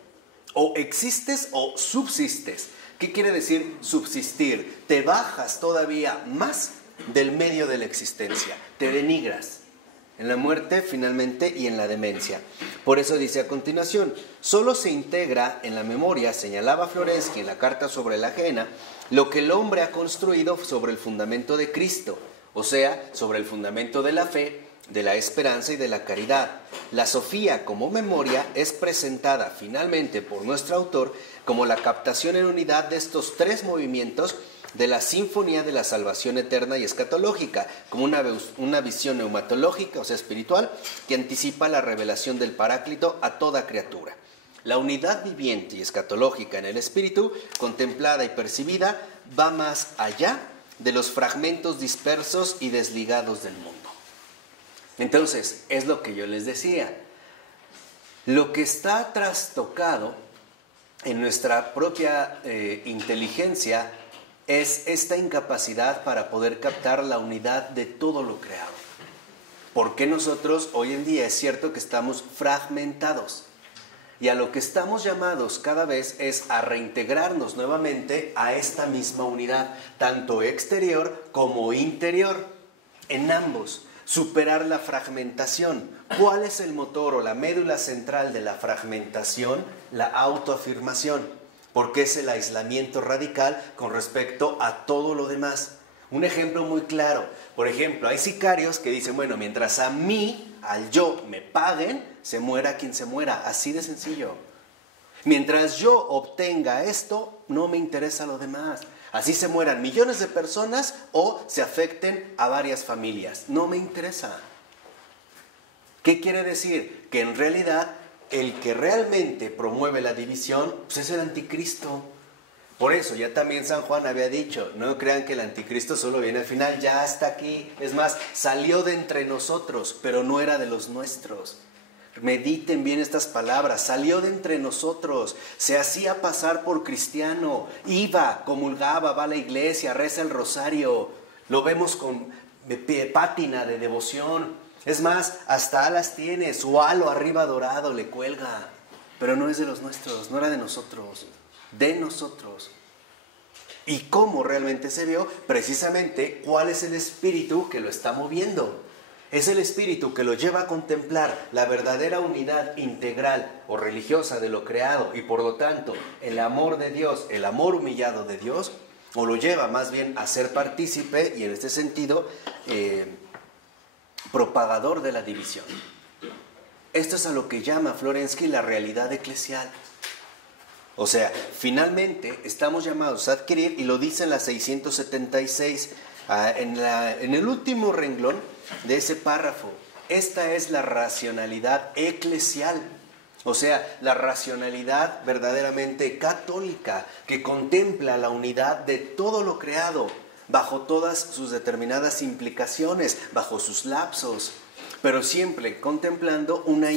O existes o subsistes. ¿Qué quiere decir subsistir? Te bajas todavía más del medio de la existencia. Te denigras. En la muerte, finalmente, y en la demencia. Por eso dice a continuación, solo se integra en la memoria, señalaba Florensky en la carta sobre la ajena, lo que el hombre ha construido sobre el fundamento de Cristo, o sea, sobre el fundamento de la fe, de la esperanza y de la caridad. La Sofía como memoria es presentada finalmente por nuestro autor como la captación en unidad de estos tres movimientos de la sinfonía de la salvación eterna y escatológica, como una visión neumatológica, o sea, espiritual, que anticipa la revelación del Paráclito a toda criatura. La unidad viviente y escatológica en el espíritu, contemplada y percibida, va más allá de los fragmentos dispersos y desligados del mundo. Entonces, es lo que yo les decía. Lo que está trastocado en nuestra propia inteligencia es esta incapacidad para poder captar la unidad de todo lo creado. Porque nosotros hoy en día es cierto que estamos fragmentados. Y a lo que estamos llamados cada vez es a reintegrarnos nuevamente a esta misma unidad, tanto exterior como interior, en ambos. Superar la fragmentación. ¿Cuál es el motor o la médula central de la fragmentación? La autoafirmación, porque es el aislamiento radical con respecto a todo lo demás. Un ejemplo muy claro, por ejemplo, hay sicarios que dicen, bueno, mientras a mí, al yo, me paguen, se muera quien se muera, así de sencillo. Mientras yo obtenga esto, no me interesa lo demás. Así se mueran millones de personas o se afecten a varias familias. No me interesa. ¿Qué quiere decir? Que en realidad el que realmente promueve la división pues es el anticristo. Por eso ya también San Juan había dicho, no crean que el anticristo solo viene al final, ya está aquí. Es más, salió de entre nosotros, pero no era de los nuestros. Mediten bien estas palabras, salió de entre nosotros, se hacía pasar por cristiano, iba, comulgaba, va a la iglesia, reza el rosario, lo vemos con pátina de devoción, es más, hasta alas tiene, su halo arriba dorado le cuelga. pero no es de los nuestros, no era de nosotros, de nosotros. ¿Y cómo realmente se vio? Precisamente, ¿cuál es el espíritu que lo está moviendo? Es el espíritu que lo lleva a contemplar la verdadera unidad integral o religiosa de lo creado y por lo tanto el amor de Dios, el amor humillado de Dios, o lo lleva más bien a ser partícipe y en este sentido propagador de la división. Esto es a lo que llama Florensky la realidad eclesial. O sea, finalmente estamos llamados a adquirir, y lo dice en la 676, en el último renglón de ese párrafo, esta es la racionalidad eclesial. O sea, la racionalidad verdaderamente católica que contempla la unidad de todo lo creado, bajo todas sus determinadas implicaciones, bajo sus lapsos, pero siempre contemplando una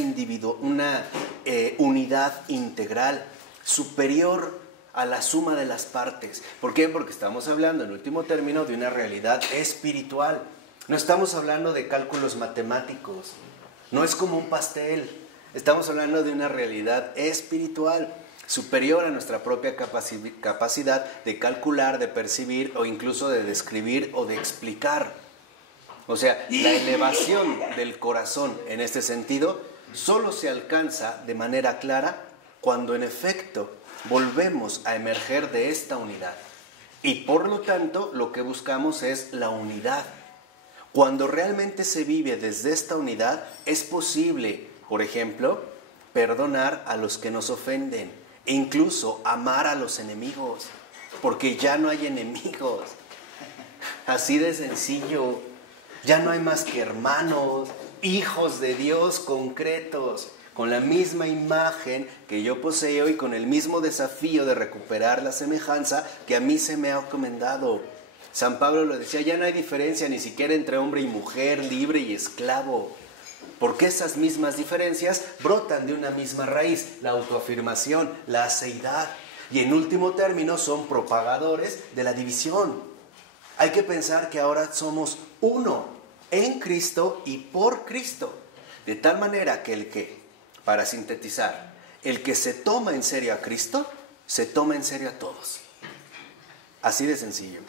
unidad integral, superior a la suma de las partes. ¿Por qué? Porque estamos hablando, en último término, de una realidad espiritual. No estamos hablando de cálculos matemáticos, no es como un pastel. Estamos hablando de una realidad espiritual, superior a nuestra propia capacidad de calcular, de percibir o incluso de describir o de explicar. O sea, la elevación del corazón en este sentido solo se alcanza de manera clara cuando en efecto volvemos a emerger de esta unidad. Y por lo tanto lo que buscamos es la unidad. Cuando realmente se vive desde esta unidad es posible, por ejemplo, perdonar a los que nos ofenden e incluso amar a los enemigos, porque ya no hay enemigos. Así de sencillo. Ya no hay más que hermanos, hijos de Dios concretos, con la misma imagen que yo poseo y con el mismo desafío de recuperar la semejanza que a mí se me ha encomendado. San Pablo lo decía, ya no hay diferencia ni siquiera entre hombre y mujer, libre y esclavo, porque esas mismas diferencias brotan de una misma raíz, la autoafirmación, la aceidad, y en último término son propagadores de la división. Hay que pensar que ahora somos uno en Cristo y por Cristo, de tal manera que para sintetizar, el que se toma en serio a Cristo, se toma en serio a todos. Así de sencillo.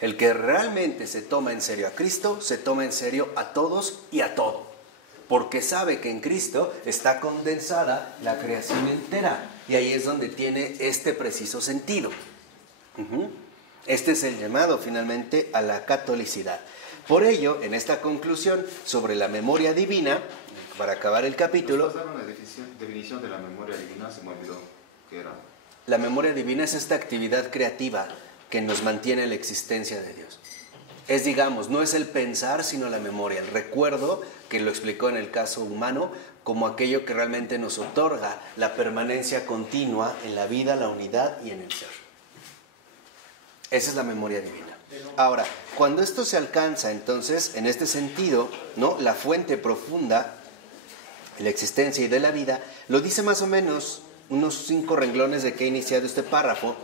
El que realmente se toma en serio a Cristo, se toma en serio a todos y a todo. Porque sabe que en Cristo está condensada la creación entera. Y ahí es donde tiene este preciso sentido. Este es el llamado finalmente a la catolicidad. Por ello, en esta conclusión sobre la memoria divina, para acabar el capítulo... Dar una definición de la memoria divina, se me olvidó qué era. La memoria divina es esta actividad creativa que nos mantiene en la existencia de Dios. Es, digamos, no es el pensar, sino la memoria, el recuerdo, que lo explicó en el caso humano, como aquello que realmente nos otorga la permanencia continua en la vida, la unidad y en el ser. Esa es la memoria divina. Ahora, cuando esto se alcanza, entonces, en este sentido, ¿no?, la fuente profunda de la existencia y de la vida, lo dice más o menos unos 5 renglones de que he iniciado este párrafo.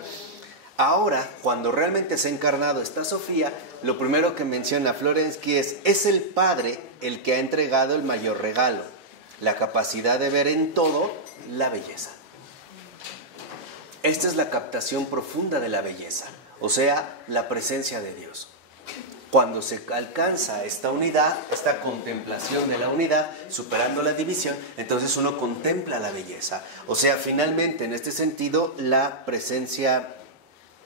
Ahora, cuando realmente se ha encarnado esta Sofía, lo primero que menciona Florensky es el Padre el que ha entregado el mayor regalo, la capacidad de ver en todo la belleza. Esta es la captación profunda de la belleza, o sea, la presencia de Dios. Cuando se alcanza esta unidad, esta contemplación de la unidad, superando la división, entonces uno contempla la belleza. O sea, finalmente, en este sentido, la presencia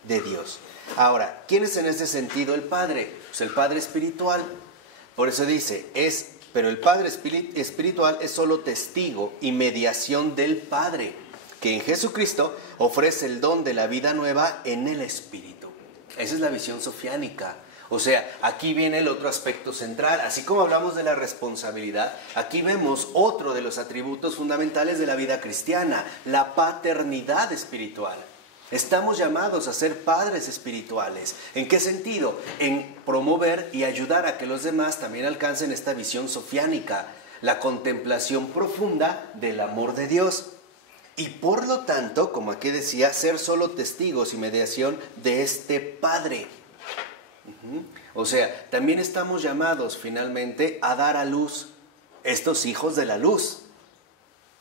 de Dios. Ahora, ¿quién es en este sentido el Padre? Pues el Padre espiritual. Por eso dice, pero el Padre espiritual es solo testigo y mediación del Padre, que en Jesucristo ofrece el don de la vida nueva en el Espíritu. Esa es la visión sofiánica. O sea, aquí viene el otro aspecto central. Así como hablamos de la responsabilidad, aquí vemos otro de los atributos fundamentales de la vida cristiana, la paternidad espiritual. Estamos llamados a ser padres espirituales. ¿En qué sentido? En promover y ayudar a que los demás también alcancen esta visión sofiánica, la contemplación profunda del amor de Dios. Y por lo tanto, como aquí decía, ser solo testigos y mediación de este Padre. O sea, también estamos llamados finalmente a dar a luz estos hijos de la luz.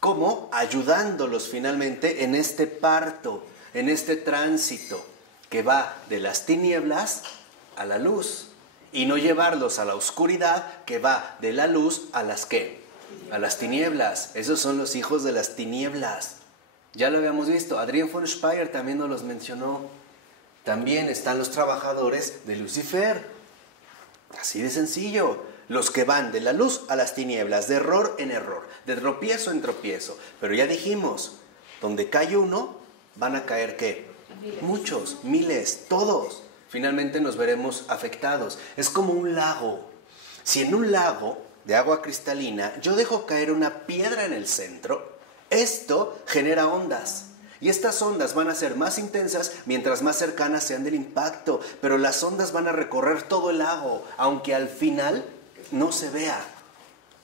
¿Cómo? Ayudándolos finalmente en este parto, en este tránsito que va de las tinieblas a la luz. Y no llevarlos a la oscuridad que va de la luz a las ¿qué? A las tinieblas. Esos son los hijos de las tinieblas. Ya lo habíamos visto. Adrián von Speyer también nos los mencionó. También están los trabajadores de Lucifer. Así de sencillo. Los que van de la luz a las tinieblas, de error en error, de tropiezo en tropiezo. Pero ya dijimos, donde cae uno, van a caer ¿qué? Muchos, miles, todos. Finalmente nos veremos afectados. Es como un lago. Si en un lago de agua cristalina yo dejo caer una piedra en el centro, esto genera ondas. Y estas ondas van a ser más intensas mientras más cercanas sean del impacto. Pero las ondas van a recorrer todo el lago, aunque al final no se vea.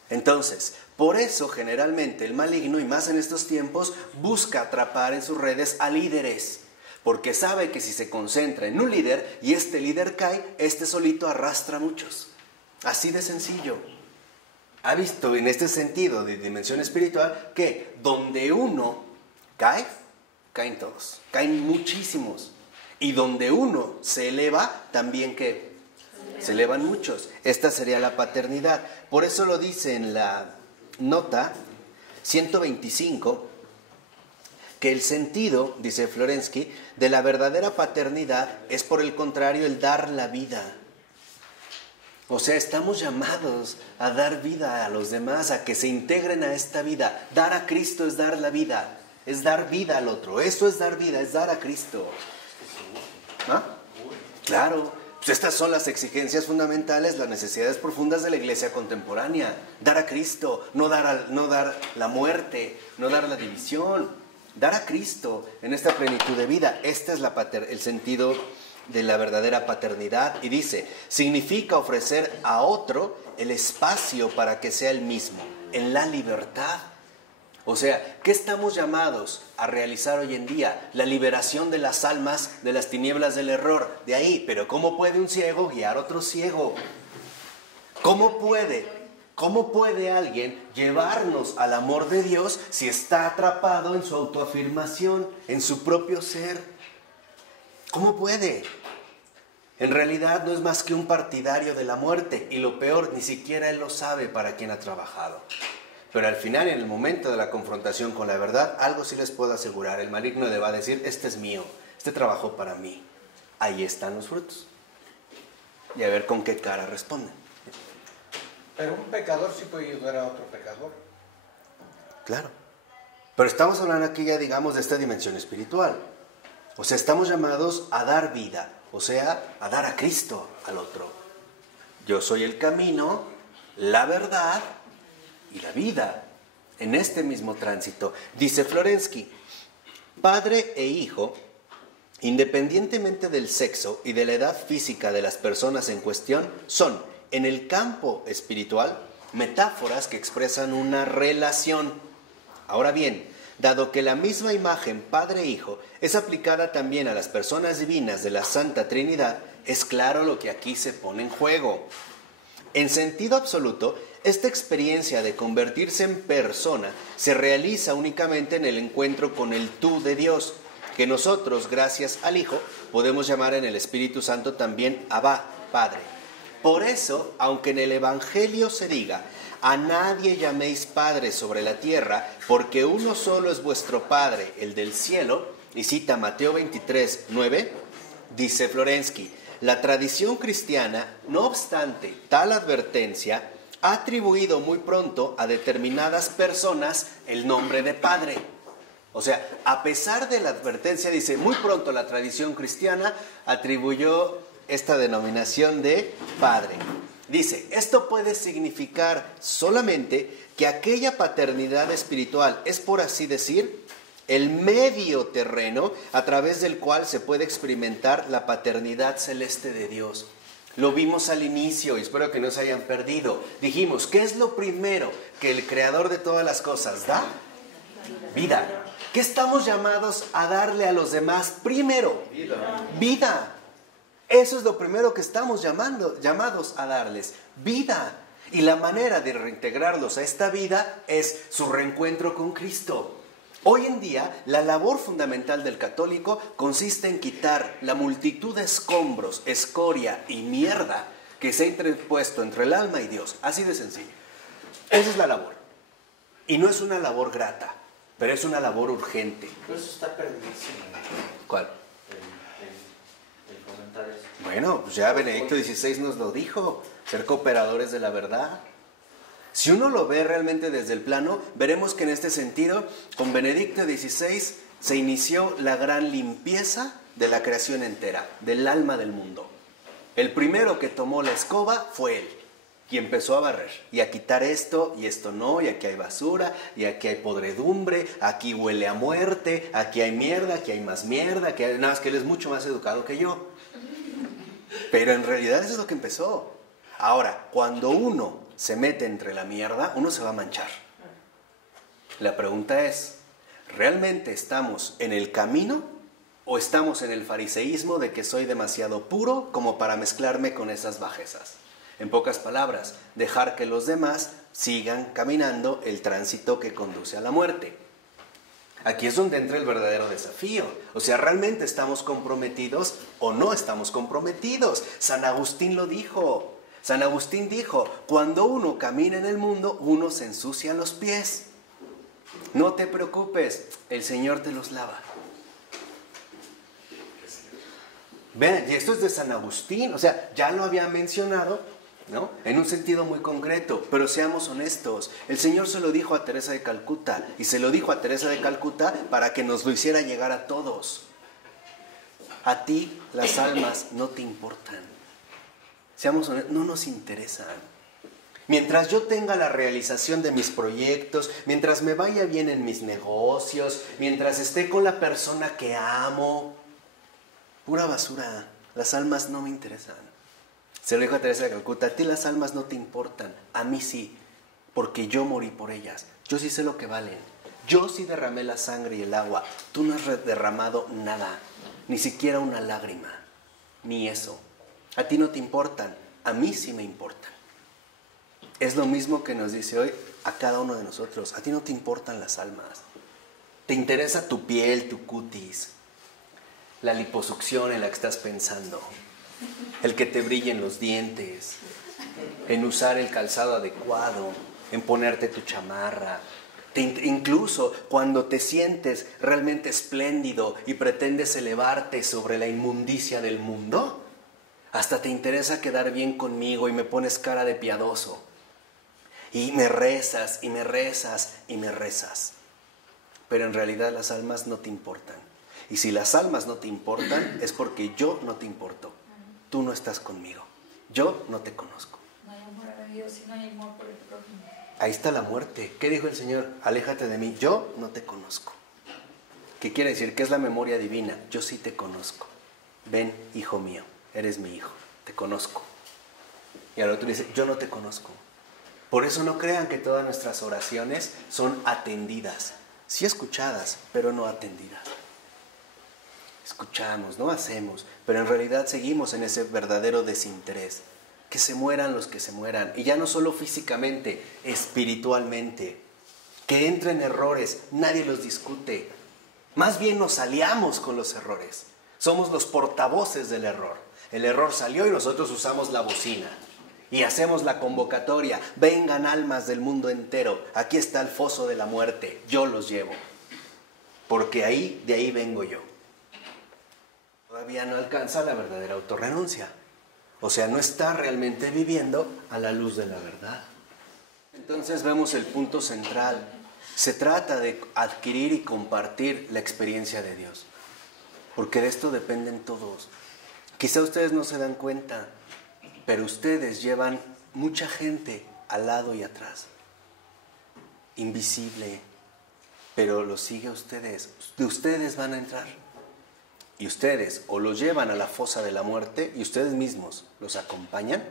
Entonces, por eso generalmente el maligno, y más en estos tiempos, busca atrapar en sus redes a líderes. Porque sabe que si se concentra en un líder y este líder cae, este solito arrastra a muchos. Así de sencillo. ¿Ha visto en este sentido de dimensión espiritual que donde uno cae, caen todos? Caen muchísimos. Y donde uno se eleva, también ¿qué? Se elevan muchos. Esta sería la paternidad. Por eso lo dice en la nota 125, que el sentido, dice Florensky, de la verdadera paternidad es por el contrario el dar la vida. O sea, estamos llamados a dar vida a los demás, a que se integren a esta vida. Dar a Cristo es dar la vida, es dar vida al otro. Eso es dar vida, es dar a Cristo. ¿Ah? Claro. Pues estas son las exigencias fundamentales, las necesidades profundas de la iglesia contemporánea. Dar a Cristo, no dar la muerte, no dar la división. Dar a Cristo en esta plenitud de vida. Este es el sentido de la verdadera paternidad. Y dice, significa ofrecer a otro el espacio para que sea el mismo, en la libertad. O sea, ¿qué estamos llamados a realizar hoy en día? La liberación de las almas de las tinieblas del error. De ahí, pero ¿cómo puede un ciego guiar a otro ciego? ¿Cómo puede alguien llevarnos al amor de Dios si está atrapado en su autoafirmación, en su propio ser? ¿Cómo puede? En realidad no es más que un partidario de la muerte, y lo peor, ni siquiera él lo sabe para quién ha trabajado. Pero al final, en el momento de la confrontación con la verdad, algo sí les puedo asegurar. El maligno le va a decir, este es mío, este trabajó para mí. Ahí están los frutos. Y a ver con qué cara responden. Pero un pecador sí puede ayudar a otro pecador. Claro. Pero estamos hablando aquí ya, digamos, de esta dimensión espiritual. O sea, estamos llamados a dar vida. O sea, a dar a Cristo al otro. Yo soy el camino, la verdad y la vida, en este mismo tránsito. Dice Florensky, padre e hijo, independientemente del sexo y de la edad física de las personas en cuestión, son, en el campo espiritual, metáforas que expresan una relación. Ahora bien, dado que la misma imagen padre e hijo es aplicada también a las personas divinas de la Santa Trinidad, es claro lo que aquí se pone en juego. En sentido absoluto, esta experiencia de convertirse en persona se realiza únicamente en el encuentro con el tú de Dios, que nosotros, gracias al Hijo, podemos llamar en el Espíritu Santo también Abba, Padre. Por eso, aunque en el Evangelio se diga, a nadie llaméis Padre sobre la tierra, porque uno solo es vuestro Padre, el del cielo, y cita Mateo 23, 9, dice Florensky, la tradición cristiana, no obstante tal advertencia, ha atribuido muy pronto a determinadas personas el nombre de Padre. O sea, a pesar de la advertencia, dice, muy pronto la tradición cristiana atribuyó esta denominación de Padre. Dice, esto puede significar solamente que aquella paternidad espiritual es, por así decir, el medio terreno a través del cual se puede experimentar la paternidad celeste de Dios. Lo vimos al inicio y espero que no se hayan perdido. Dijimos, ¿qué es lo primero que el creador de todas las cosas da? Vida. ¿Qué estamos llamados a darle a los demás primero? Vida. Eso es lo primero que estamos llamados a darles. Vida. Y la manera de reintegrarlos a esta vida es su reencuentro con Cristo. Hoy en día, la labor fundamental del católico consiste en quitar la multitud de escombros, escoria y mierda que se ha interpuesto entre el alma y Dios. Así de sencillo. Esa es la labor. Y no es una labor grata, pero es una labor urgente. Pero eso está perdidísimo. ¿Cuál? El comentar eso. Bueno, pues ya Benedicto XVI nos lo dijo, ser cooperadores de la verdad. Si uno lo ve realmente desde el plano, veremos que en este sentido, con Benedicto XVI se inició la gran limpieza de la creación entera, del alma del mundo. El primero que tomó la escoba fue él, y empezó a barrer, y a quitar esto, y esto no, y aquí hay basura, y aquí hay podredumbre, aquí huele a muerte, aquí hay mierda, aquí hay más mierda, aquí hay... Nada más que él es mucho más educado que yo. Pero en realidad eso es lo que empezó. Ahora, cuando uno se mete entre la mierda, uno se va a manchar. La pregunta es, ¿realmente estamos en el camino o estamos en el fariseísmo de que soy demasiado puro como para mezclarme con esas bajezas? En pocas palabras, dejar que los demás sigan caminando el tránsito que conduce a la muerte. Aquí es donde entra el verdadero desafío. O sea, ¿realmente estamos comprometidos o no estamos comprometidos? San Agustín lo dijo. San Agustín dijo, cuando uno camina en el mundo, uno se ensucia los pies. No te preocupes, el Señor te los lava. Ven, y esto es de San Agustín, o sea, ya lo había mencionado, ¿no? En un sentido muy concreto, pero seamos honestos. El Señor se lo dijo a Teresa de Calcuta, y se lo dijo a Teresa de Calcuta para que nos lo hiciera llegar a todos. A ti las almas no te importan. Seamos honestos, no nos interesan. Mientras yo tenga la realización de mis proyectos, mientras me vaya bien en mis negocios, mientras esté con la persona que amo, pura basura, las almas no me interesan. Se lo dijo a Teresa de Calcuta, a ti las almas no te importan, a mí sí, porque yo morí por ellas, yo sí sé lo que valen, yo sí derramé la sangre y el agua, tú no has derramado nada, ni siquiera una lágrima, ni eso. A ti no te importan, a mí sí me importan. Es lo mismo que nos dice hoy a cada uno de nosotros. A ti no te importan las almas. Te interesa tu piel, tu cutis, la liposucción en la que estás pensando, el que te brillen los dientes, en usar el calzado adecuado, en ponerte tu chamarra. Incluso cuando te sientes realmente espléndido y pretendes elevarte sobre la inmundicia del mundo, hasta te interesa quedar bien conmigo y me pones cara de piadoso. Y me rezas, y me rezas, y me rezas. Pero en realidad las almas no te importan. Y si las almas no te importan, es porque yo no te importo. Tú no estás conmigo. Yo no te conozco. No hay amor a Dios y no hay amor por el prójimo. Ahí está la muerte. ¿Qué dijo el Señor? Aléjate de mí. Yo no te conozco. ¿Qué quiere decir? ¿Qué es la memoria divina? Yo sí te conozco. Ven, hijo mío. Eres mi hijo, te conozco. Y al otro dice, yo no te conozco. Por eso no crean que todas nuestras oraciones son atendidas. Sí escuchadas, pero no atendidas. Escuchamos, no hacemos, pero en realidad seguimos en ese verdadero desinterés. Que se mueran los que se mueran. Y ya no solo físicamente, espiritualmente. Que entren errores, nadie los discute. Más bien nos aliamos con los errores. Somos los portavoces del error. El error salió y nosotros usamos la bocina. Y hacemos la convocatoria. Vengan almas del mundo entero. Aquí está el foso de la muerte. Yo los llevo. Porque de ahí vengo yo. Todavía no alcanza la verdadera autorrenuncia. O sea, no está realmente viviendo a la luz de la verdad. Entonces vemos el punto central. Se trata de adquirir y compartir la experiencia de Dios. Porque de esto dependen todos. Quizá ustedes no se dan cuenta, pero ustedes llevan mucha gente al lado y atrás. Invisible, pero los sigue a ustedes. De ustedes van a entrar. Y ustedes o los llevan a la fosa de la muerte y ustedes mismos los acompañan,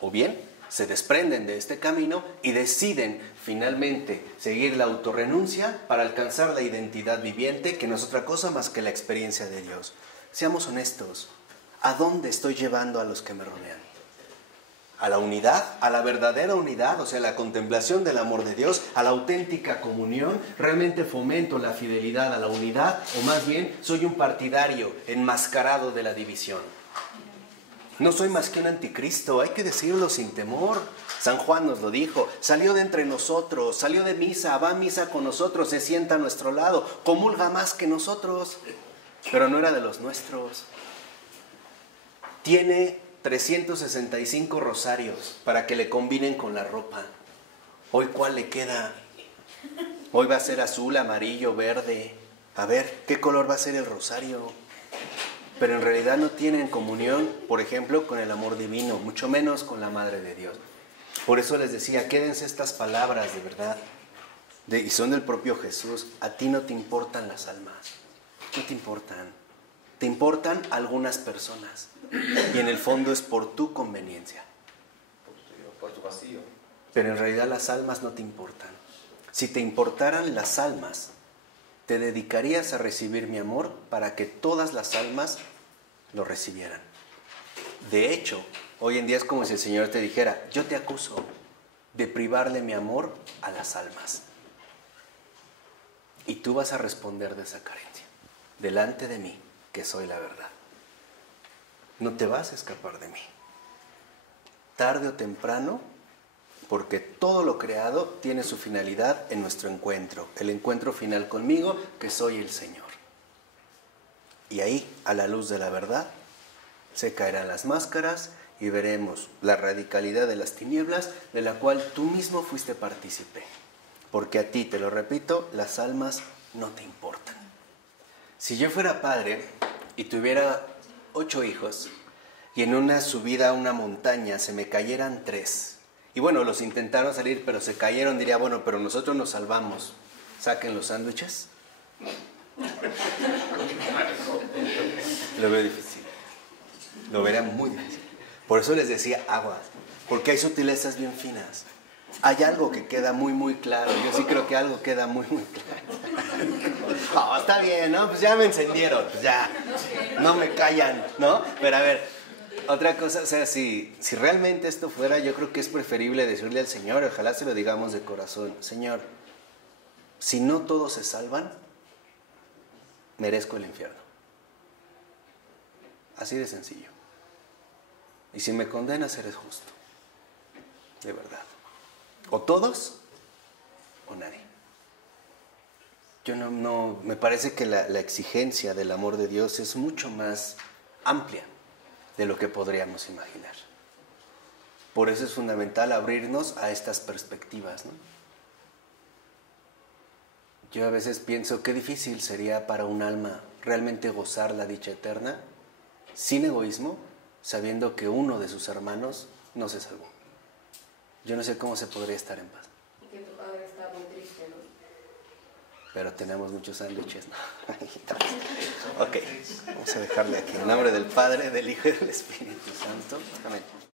o bien se desprenden de este camino y deciden finalmente seguir la autorrenuncia para alcanzar la identidad viviente, que no es otra cosa más que la experiencia de Dios. Seamos honestos. ¿A dónde estoy llevando a los que me rodean? a la unidad, a la verdadera unidad, o sea, la contemplación del amor de Dios, a la auténtica comunión, realmente fomento la fidelidad a la unidad, o más bien soy un partidario enmascarado de la división. No soy más que un anticristo, hay que decirlo sin temor. San Juan nos lo dijo, salió de entre nosotros, salió de misa, va a misa con nosotros, se sienta a nuestro lado, comulga más que nosotros, pero no era de los nuestros. Tiene 365 rosarios para que le combinen con la ropa. Hoy, ¿cuál le queda? Hoy va a ser azul, amarillo, verde. A ver, ¿qué color va a ser el rosario? Pero en realidad no tienen comunión, por ejemplo, con el amor divino, mucho menos con la Madre de Dios. Por eso les decía, quédense estas palabras de verdad, y son del propio Jesús. A ti no te importan las almas, no te importan. Te importan algunas personas, y en el fondo es por tu conveniencia. Por tu vacío. Pero en realidad las almas no te importan. Si te importaran las almas, te dedicarías a recibir mi amor para que todas las almas lo recibieran. De hecho, hoy en día es como si el Señor te dijera, yo te acuso de privarle mi amor a las almas. Y tú vas a responder de esa carencia, delante de mí, que soy la verdad. No te vas a escapar de mí. Tarde o temprano, porque todo lo creado tiene su finalidad en nuestro encuentro, el encuentro final conmigo, que soy el Señor. Y ahí, a la luz de la verdad, se caerán las máscaras y veremos la radicalidad de las tinieblas, de la cual tú mismo fuiste partícipe. Porque a ti, te lo repito, las almas no te importan. Si yo fuera padre y tuviera 8 hijos, y en una subida a una montaña se me cayeran 3, y bueno, los intentaron salir, pero se cayeron, diría, bueno, pero nosotros nos salvamos. ¿Saquen los sándwiches? Lo veo difícil. Lo verá muy difícil. Por eso les decía aguas, porque hay sutilezas bien finas. Hay algo que queda muy, muy claro. Yo sí creo que algo queda muy, muy claro. Oh, está bien, ¿no? Pues ya me encendieron, pues ya. No me callan, ¿no? Pero a ver, otra cosa, o sea, si realmente esto fuera, yo creo que es preferible decirle al Señor, ojalá se lo digamos de corazón, Señor, si no todos se salvan, merezco el infierno. Así de sencillo. Y si me condenas, eres justo. De verdad. O todos, o nadie. Yo no me parece que la exigencia del amor de Dios es mucho más amplia de lo que podríamos imaginar. Por eso es fundamental abrirnos a estas perspectivas, ¿no? Yo a veces pienso qué difícil sería para un alma realmente gozar la dicha eterna sin egoísmo, sabiendo que uno de sus hermanos no se salvó. Yo no sé cómo se podría estar en paz. Y que tu padre está muy triste, ¿no? Pero tenemos muchos sándwiches, ¿no? Ok, vamos a dejarle aquí. En nombre del Padre, del Hijo y del Espíritu Santo. Amén.